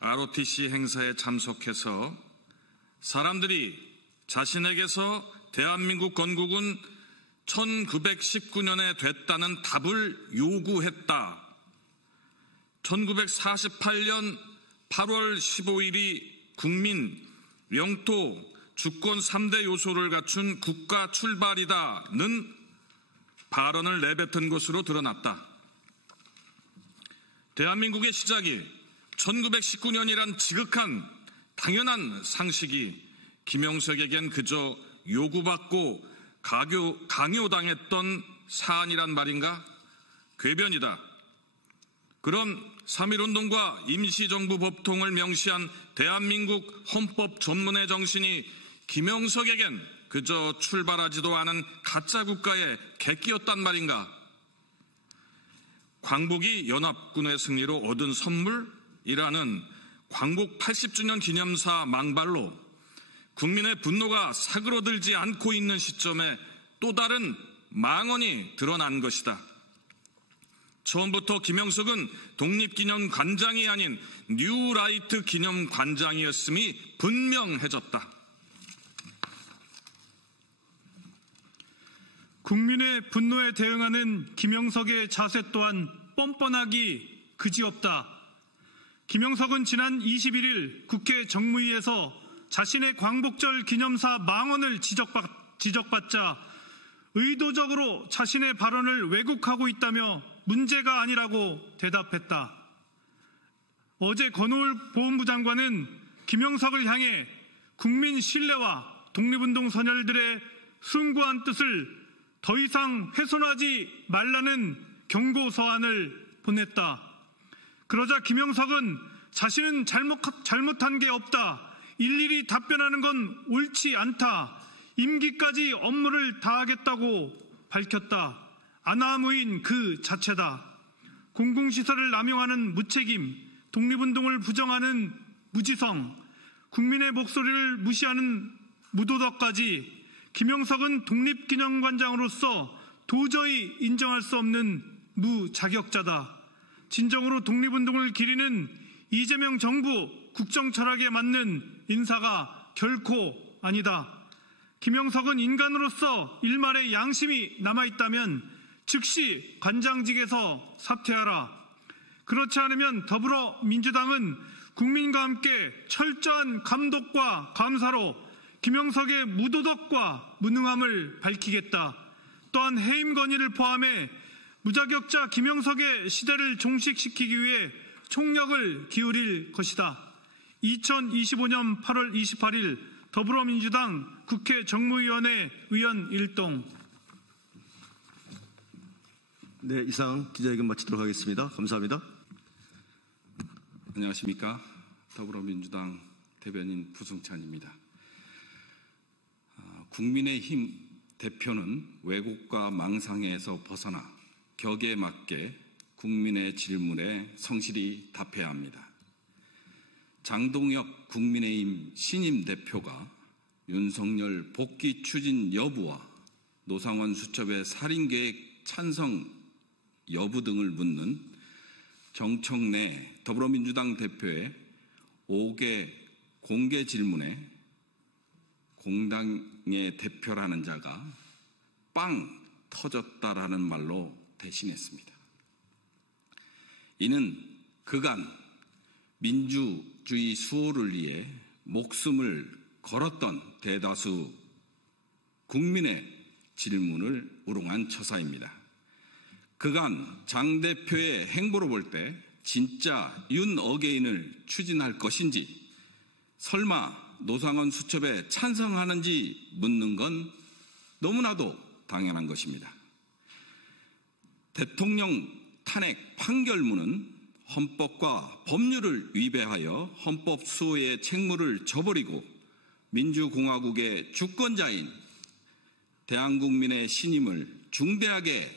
ROTC 행사에 참석해서 사람들이 자신에게서 대한민국 건국은 1919년에 됐다는 답을 요구했다. 1948년 8월 15일이 국민, 영토, 주권 3대 요소를 갖춘 국가 출발이다는 발언을 내뱉은 것으로 드러났다. 대한민국의 시작이 1919년이란 지극한 당연한 상식이 김영석에겐 그저 요구받고 강요당했던 사안이란 말인가? 궤변이다. 그럼 3.1운동과 임시정부 법통을 명시한 대한민국 헌법 전문의 정신이 김영석에겐 그저 출발하지도 않은 가짜 국가의 객기였단 말인가? 광복이 연합군의 승리로 얻은 선물이라는 광복 80주년 기념사 망발로 국민의 분노가 사그러들지 않고 있는 시점에 또 다른 망언이 드러난 것이다. 처음부터 김영석은 독립기념관장이 아닌 뉴라이트 기념관장이었음이 분명해졌다. 국민의 분노에 대응하는 김영석의 자세 또한 뻔뻔하기 그지없다. 김영석은 지난 21일 국회 정무위에서 자신의 광복절 기념사 망언을 지적받자 의도적으로 자신의 발언을 왜곡하고 있다며 문제가 아니라고 대답했다. 어제 권오을 보훈부 장관은 김영석을 향해 국민 신뢰와 독립운동 선열들의 숭고한 뜻을 더 이상 훼손하지 말라는 경고 서한을 보냈다. 그러자 김영석은 자신은 잘못한 게 없다. 일일이 답변하는 건 옳지 않다. 임기까지 업무를 다하겠다고 밝혔다. 아나무인 그 자체다. 공공시설을 남용하는 무책임, 독립운동을 부정하는 무지성, 국민의 목소리를 무시하는 무도덕까지 김영석은 독립기념관장으로서 도저히 인정할 수 없는 무자격자다. 진정으로 독립운동을 기리는 이재명 정부 국정철학에 맞는 인사가 결코 아니다. 김영석은 인간으로서 일말의 양심이 남아있다면 즉시 관장직에서 사퇴하라. 그렇지 않으면 더불어민주당은 국민과 함께 철저한 감독과 감사로 김영석의 무도덕과 무능함을 밝히겠다. 또한 해임 건의를 포함해 무자격자 김영석의 시대를 종식시키기 위해 총력을 기울일 것이다. 2025년 8월 28일 더불어민주당 국회 정무위원회 의원 일동. 네, 이상 기자회견 마치도록 하겠습니다. 감사합니다. 안녕하십니까. 더불어민주당 대변인 부승찬입니다. 국민의힘 대표는 왜곡과 망상에서 벗어나 격에 맞게 국민의 질문에 성실히 답해야 합니다. 장동혁 국민의힘 신임 대표가 윤석열 복귀 추진 여부와 노상원 수첩의 살인계획 찬성 여부 등을 묻는 정청래 더불어민주당 대표의 5개 공개 질문에 공당의 대표라는 자가 빵 터졌다라는 말로 대신했습니다. 이는 그간 민주주의 수호를 위해 목숨을 걸었던 대다수 국민의 질문을 우롱한 처사입니다. 그간 장 대표의 행보로 볼 때 진짜 윤 어게인을 추진할 것인지 설마 노상원 수첩에 찬성하는지 묻는 건 너무나도 당연한 것입니다. 대통령 탄핵 판결문은 헌법과 법률을 위배하여 헌법 수호의 책무를 저버리고 민주공화국의 주권자인 대한국민의 신임을 중대하게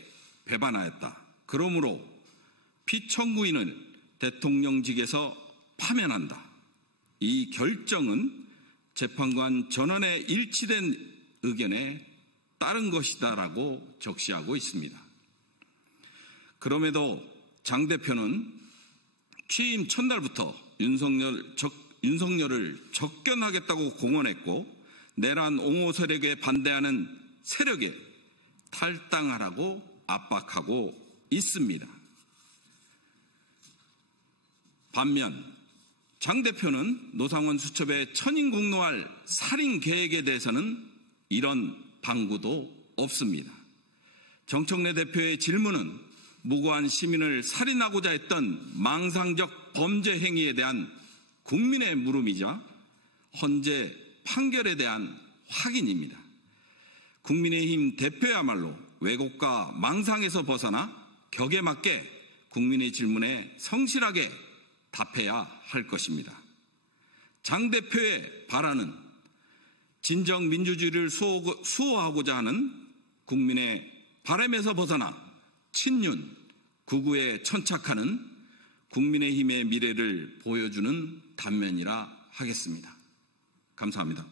배반하였다. 그러므로 피청구인을 대통령직에서 파면한다. 이 결정은 재판관 전원의 일치된 의견에 따른 것이다라고 적시하고 있습니다. 그럼에도 장 대표는 취임 첫날부터 윤석열을 접견하겠다고 공언했고 내란 옹호 세력에 반대하는 세력에 탈당하라고 압박하고 있습니다. 반면 장 대표는 노상원 수첩에 천인공노할 살인 계획에 대해서는 이런 방구도 없습니다. 정청래 대표의 질문은 무고한 시민을 살인하고자 했던 망상적 범죄 행위에 대한 국민의 물음이자 헌재 판결에 대한 확인입니다. 국민의힘 대표야말로 왜곡과 망상에서 벗어나 격에 맞게 국민의 질문에 성실하게 답해야 할 것입니다. 장 대표의 발언은 진정 민주주의를 수호하고자 하는 국민의 바람에서 벗어나 친윤, 극우에 천착하는 국민의힘의 미래를 보여주는 단면이라 하겠습니다. 감사합니다.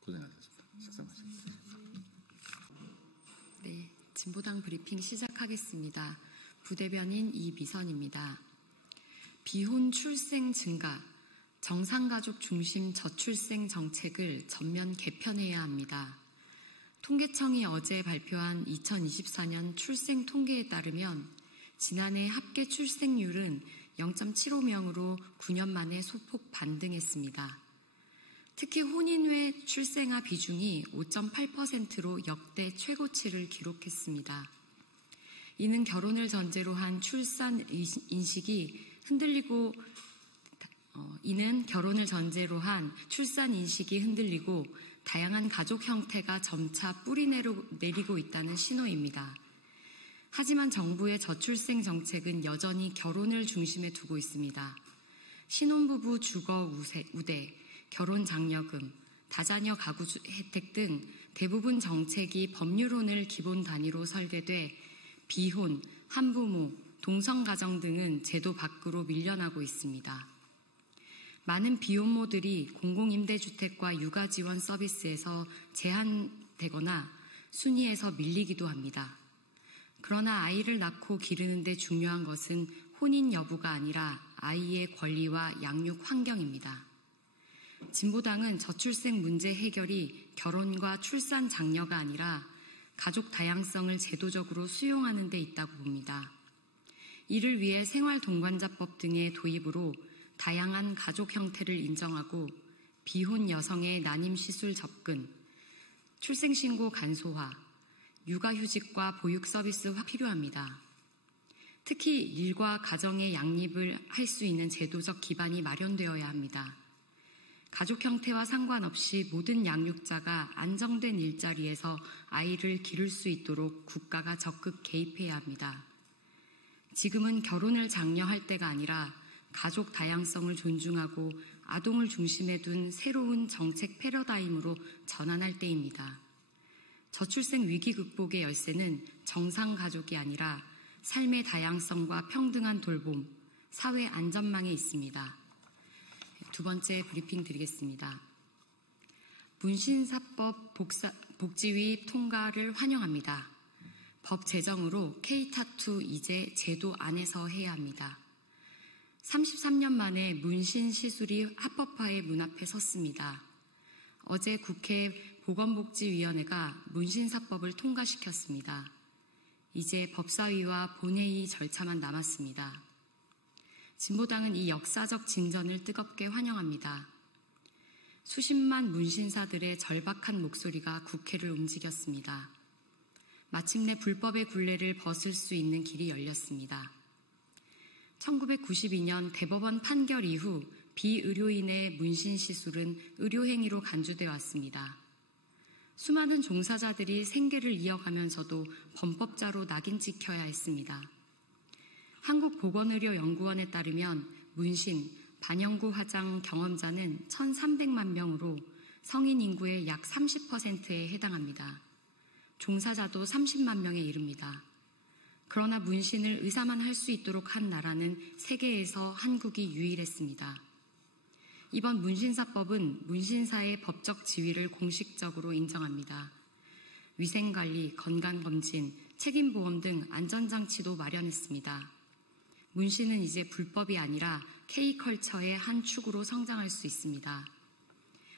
고생하셨습니다. 네, 진보당 브리핑 시작하겠습니다. 부대변인 이미선입니다. 비혼 출생 증가, 정상가족 중심 저출생 정책을 전면 개편해야 합니다. 통계청이 어제 발표한 2024년 출생 통계에 따르면 지난해 합계 출생률은 0.75명으로 9년 만에 소폭 반등했습니다. 특히 혼인외 출생아 비중이 5.8%로 역대 최고치를 기록했습니다. 이는 결혼을 전제로 한 출산 인식이 흔들리고 다양한 가족 형태가 점차 뿌리내리고 있다는 신호입니다. 하지만 정부의 저출생 정책은 여전히 결혼을 중심에 두고 있습니다. 신혼부부 주거 우대, 결혼 장려금, 다자녀 가구 혜택 등 대부분 정책이 법률혼을 기본 단위로 설계돼 비혼, 한부모, 동성가정 등은 제도 밖으로 밀려나고 있습니다. 많은 비혼모들이 공공임대주택과 육아지원 서비스에서 제한되거나 순위에서 밀리기도 합니다. 그러나 아이를 낳고 기르는 데 중요한 것은 혼인 여부가 아니라 아이의 권리와 양육 환경입니다. 진보당은 저출생 문제 해결이 결혼과 출산 장려가 아니라 가족 다양성을 제도적으로 수용하는 데 있다고 봅니다. 이를 위해 생활동반자법 등의 도입으로 다양한 가족 형태를 인정하고 비혼 여성의 난임시술 접근, 출생신고 간소화, 육아휴직과 보육 서비스가 필요합니다. 특히 일과 가정의 양립을 할 수 있는 제도적 기반이 마련되어야 합니다. 가족 형태와 상관없이 모든 양육자가 안정된 일자리에서 아이를 기를 수 있도록 국가가 적극 개입해야 합니다. 지금은 결혼을 장려할 때가 아니라 가족 다양성을 존중하고 아동을 중심에 둔 새로운 정책 패러다임으로 전환할 때입니다. 저출생 위기 극복의 열쇠는 정상가족이 아니라 삶의 다양성과 평등한 돌봄, 사회 안전망에 있습니다. 두 번째 브리핑 드리겠습니다. 문신사법 복지위 통과를 환영합니다. 법 제정으로 K-타투 이제 제도 안에서 해야 합니다. 33년 만에 문신 시술이 합법화의 문 앞에 섰습니다. 어제 국회 보건복지위원회가 문신사법을 통과시켰습니다. 이제 법사위와 본회의 절차만 남았습니다. 진보당은 이 역사적 진전을 뜨겁게 환영합니다. 수십만 문신사들의 절박한 목소리가 국회를 움직였습니다. 마침내 불법의 굴레를 벗을 수 있는 길이 열렸습니다. 1992년 대법원 판결 이후 비의료인의 문신 시술은 의료행위로 간주되어 왔습니다. 수많은 종사자들이 생계를 이어가면서도 범법자로 낙인 찍혀야 했습니다. 한국보건의료연구원에 따르면 문신, 반영구 화장 경험자는 1,300만 명으로 성인 인구의 약 30%에 해당합니다. 종사자도 30만 명에 이릅니다. 그러나 문신을 의사만 할 수 있도록 한 나라는 세계에서 한국이 유일했습니다. 이번 문신사법은 문신사의 법적 지위를 공식적으로 인정합니다. 위생관리, 건강검진, 책임보험 등 안전장치도 마련했습니다. 문신은 이제 불법이 아니라 K컬처의 한 축으로 성장할 수 있습니다.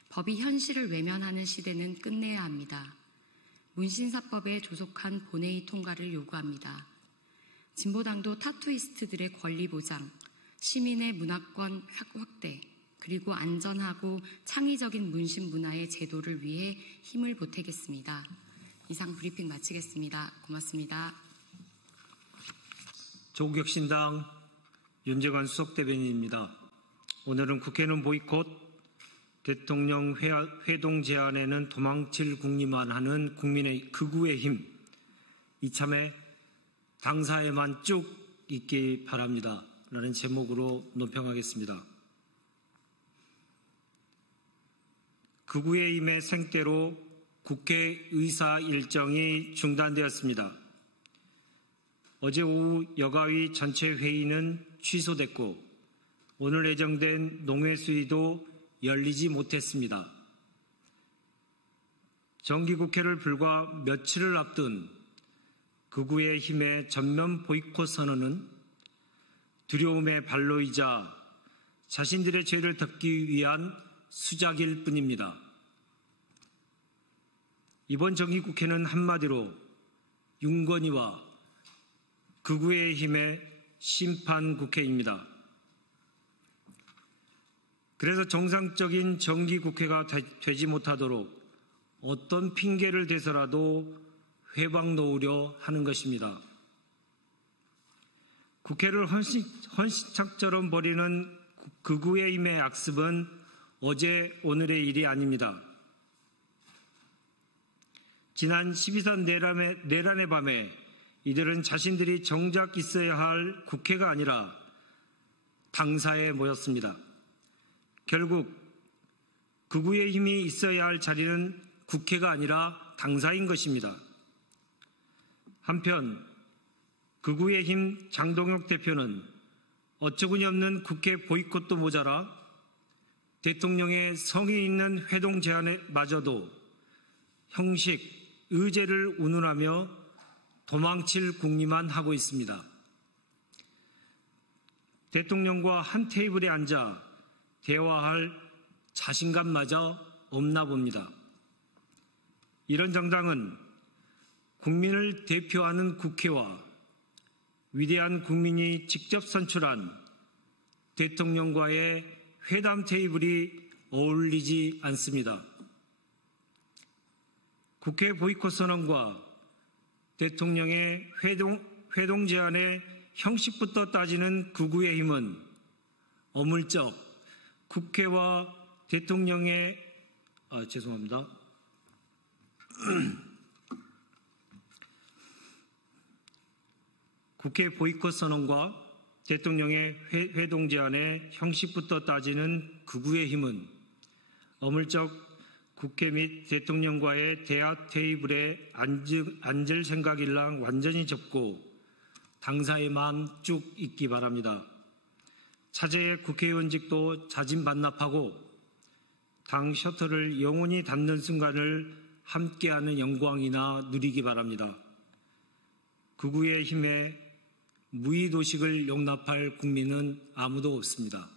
법이 현실을 외면하는 시대는 끝내야 합니다. 문신사법에 조속한 본회의 통과를 요구합니다. 진보당도 타투이스트들의 권리 보장, 시민의 문화권 확대, 그리고 안전하고 창의적인 문신 문화의 제도를 위해 힘을 보태겠습니다. 이상 브리핑 마치겠습니다. 고맙습니다. 조국혁신당 윤재관 수석대변인입니다. 오늘은 국회는 보이콧, 대통령 회동 제안에는 도망칠 국리만 하는 국민의 극우의 힘, 이참에 당사에만 쭉 있기 바랍니다. 라는 제목으로 논평하겠습니다. 극우의 힘의 생떼로 국회 의사 일정이 중단되었습니다. 어제 오후 여가위 전체 회의는 취소됐고 오늘 예정된 농해수위도 열리지 못했습니다. 정기국회를 불과 며칠을 앞둔 극우의 힘의 전면 보이콧 선언은 두려움의 발로이자 자신들의 죄를 덮기 위한 수작일 뿐입니다. 이번 정기국회는 한마디로 윤건희와 극우의 힘의 심판국회입니다. 그래서 정상적인 정기국회가 되지 못하도록 어떤 핑계를 대서라도 회방 놓으려 하는 것입니다. 국회를 헌신창처럼 벌이는 극우의 힘의 악습은 어제 오늘의 일이 아닙니다. 지난 12선 내란의 밤에 이들은 자신들이 정작 있어야 할 국회가 아니라 당사에 모였습니다. 결국 극우의 힘이 있어야 할 자리는 국회가 아니라 당사인 것입니다. 한편 극우의 힘 장동혁 대표는 어처구니 없는 국회 보이콧도 모자라 대통령의 성의 있는 회동 제안마저도 형식, 의제를 운운하며 도망칠 궁리만 하고 있습니다. 대통령과 한 테이블에 앉아 대화할 자신감마저 없나 봅니다. 이런 정당은 국민을 대표하는 국회와 위대한 국민이 직접 선출한 대통령과의 회담 테이블이 어울리지 않습니다. 국회 보이콧 선언과 대통령의 회동 제안의 형식부터 따지는 극우의 힘은 어물쩍 국회와 대통령의 국회 보이콧 선언과 대통령의 회동 제안의 형식부터 따지는 극우의 힘은 어물쩍 국회 및 대통령과의 대화 테이블에 앉을 생각일랑 완전히 접고 당사에만 쭉 있기 바랍니다. 차제의 국회의원직도 자진반납하고 당 셔터를 영원히 닫는 순간을 함께하는 영광이나 누리기 바랍니다. 극우의 힘에 무의도식을 용납할 국민은 아무도 없습니다.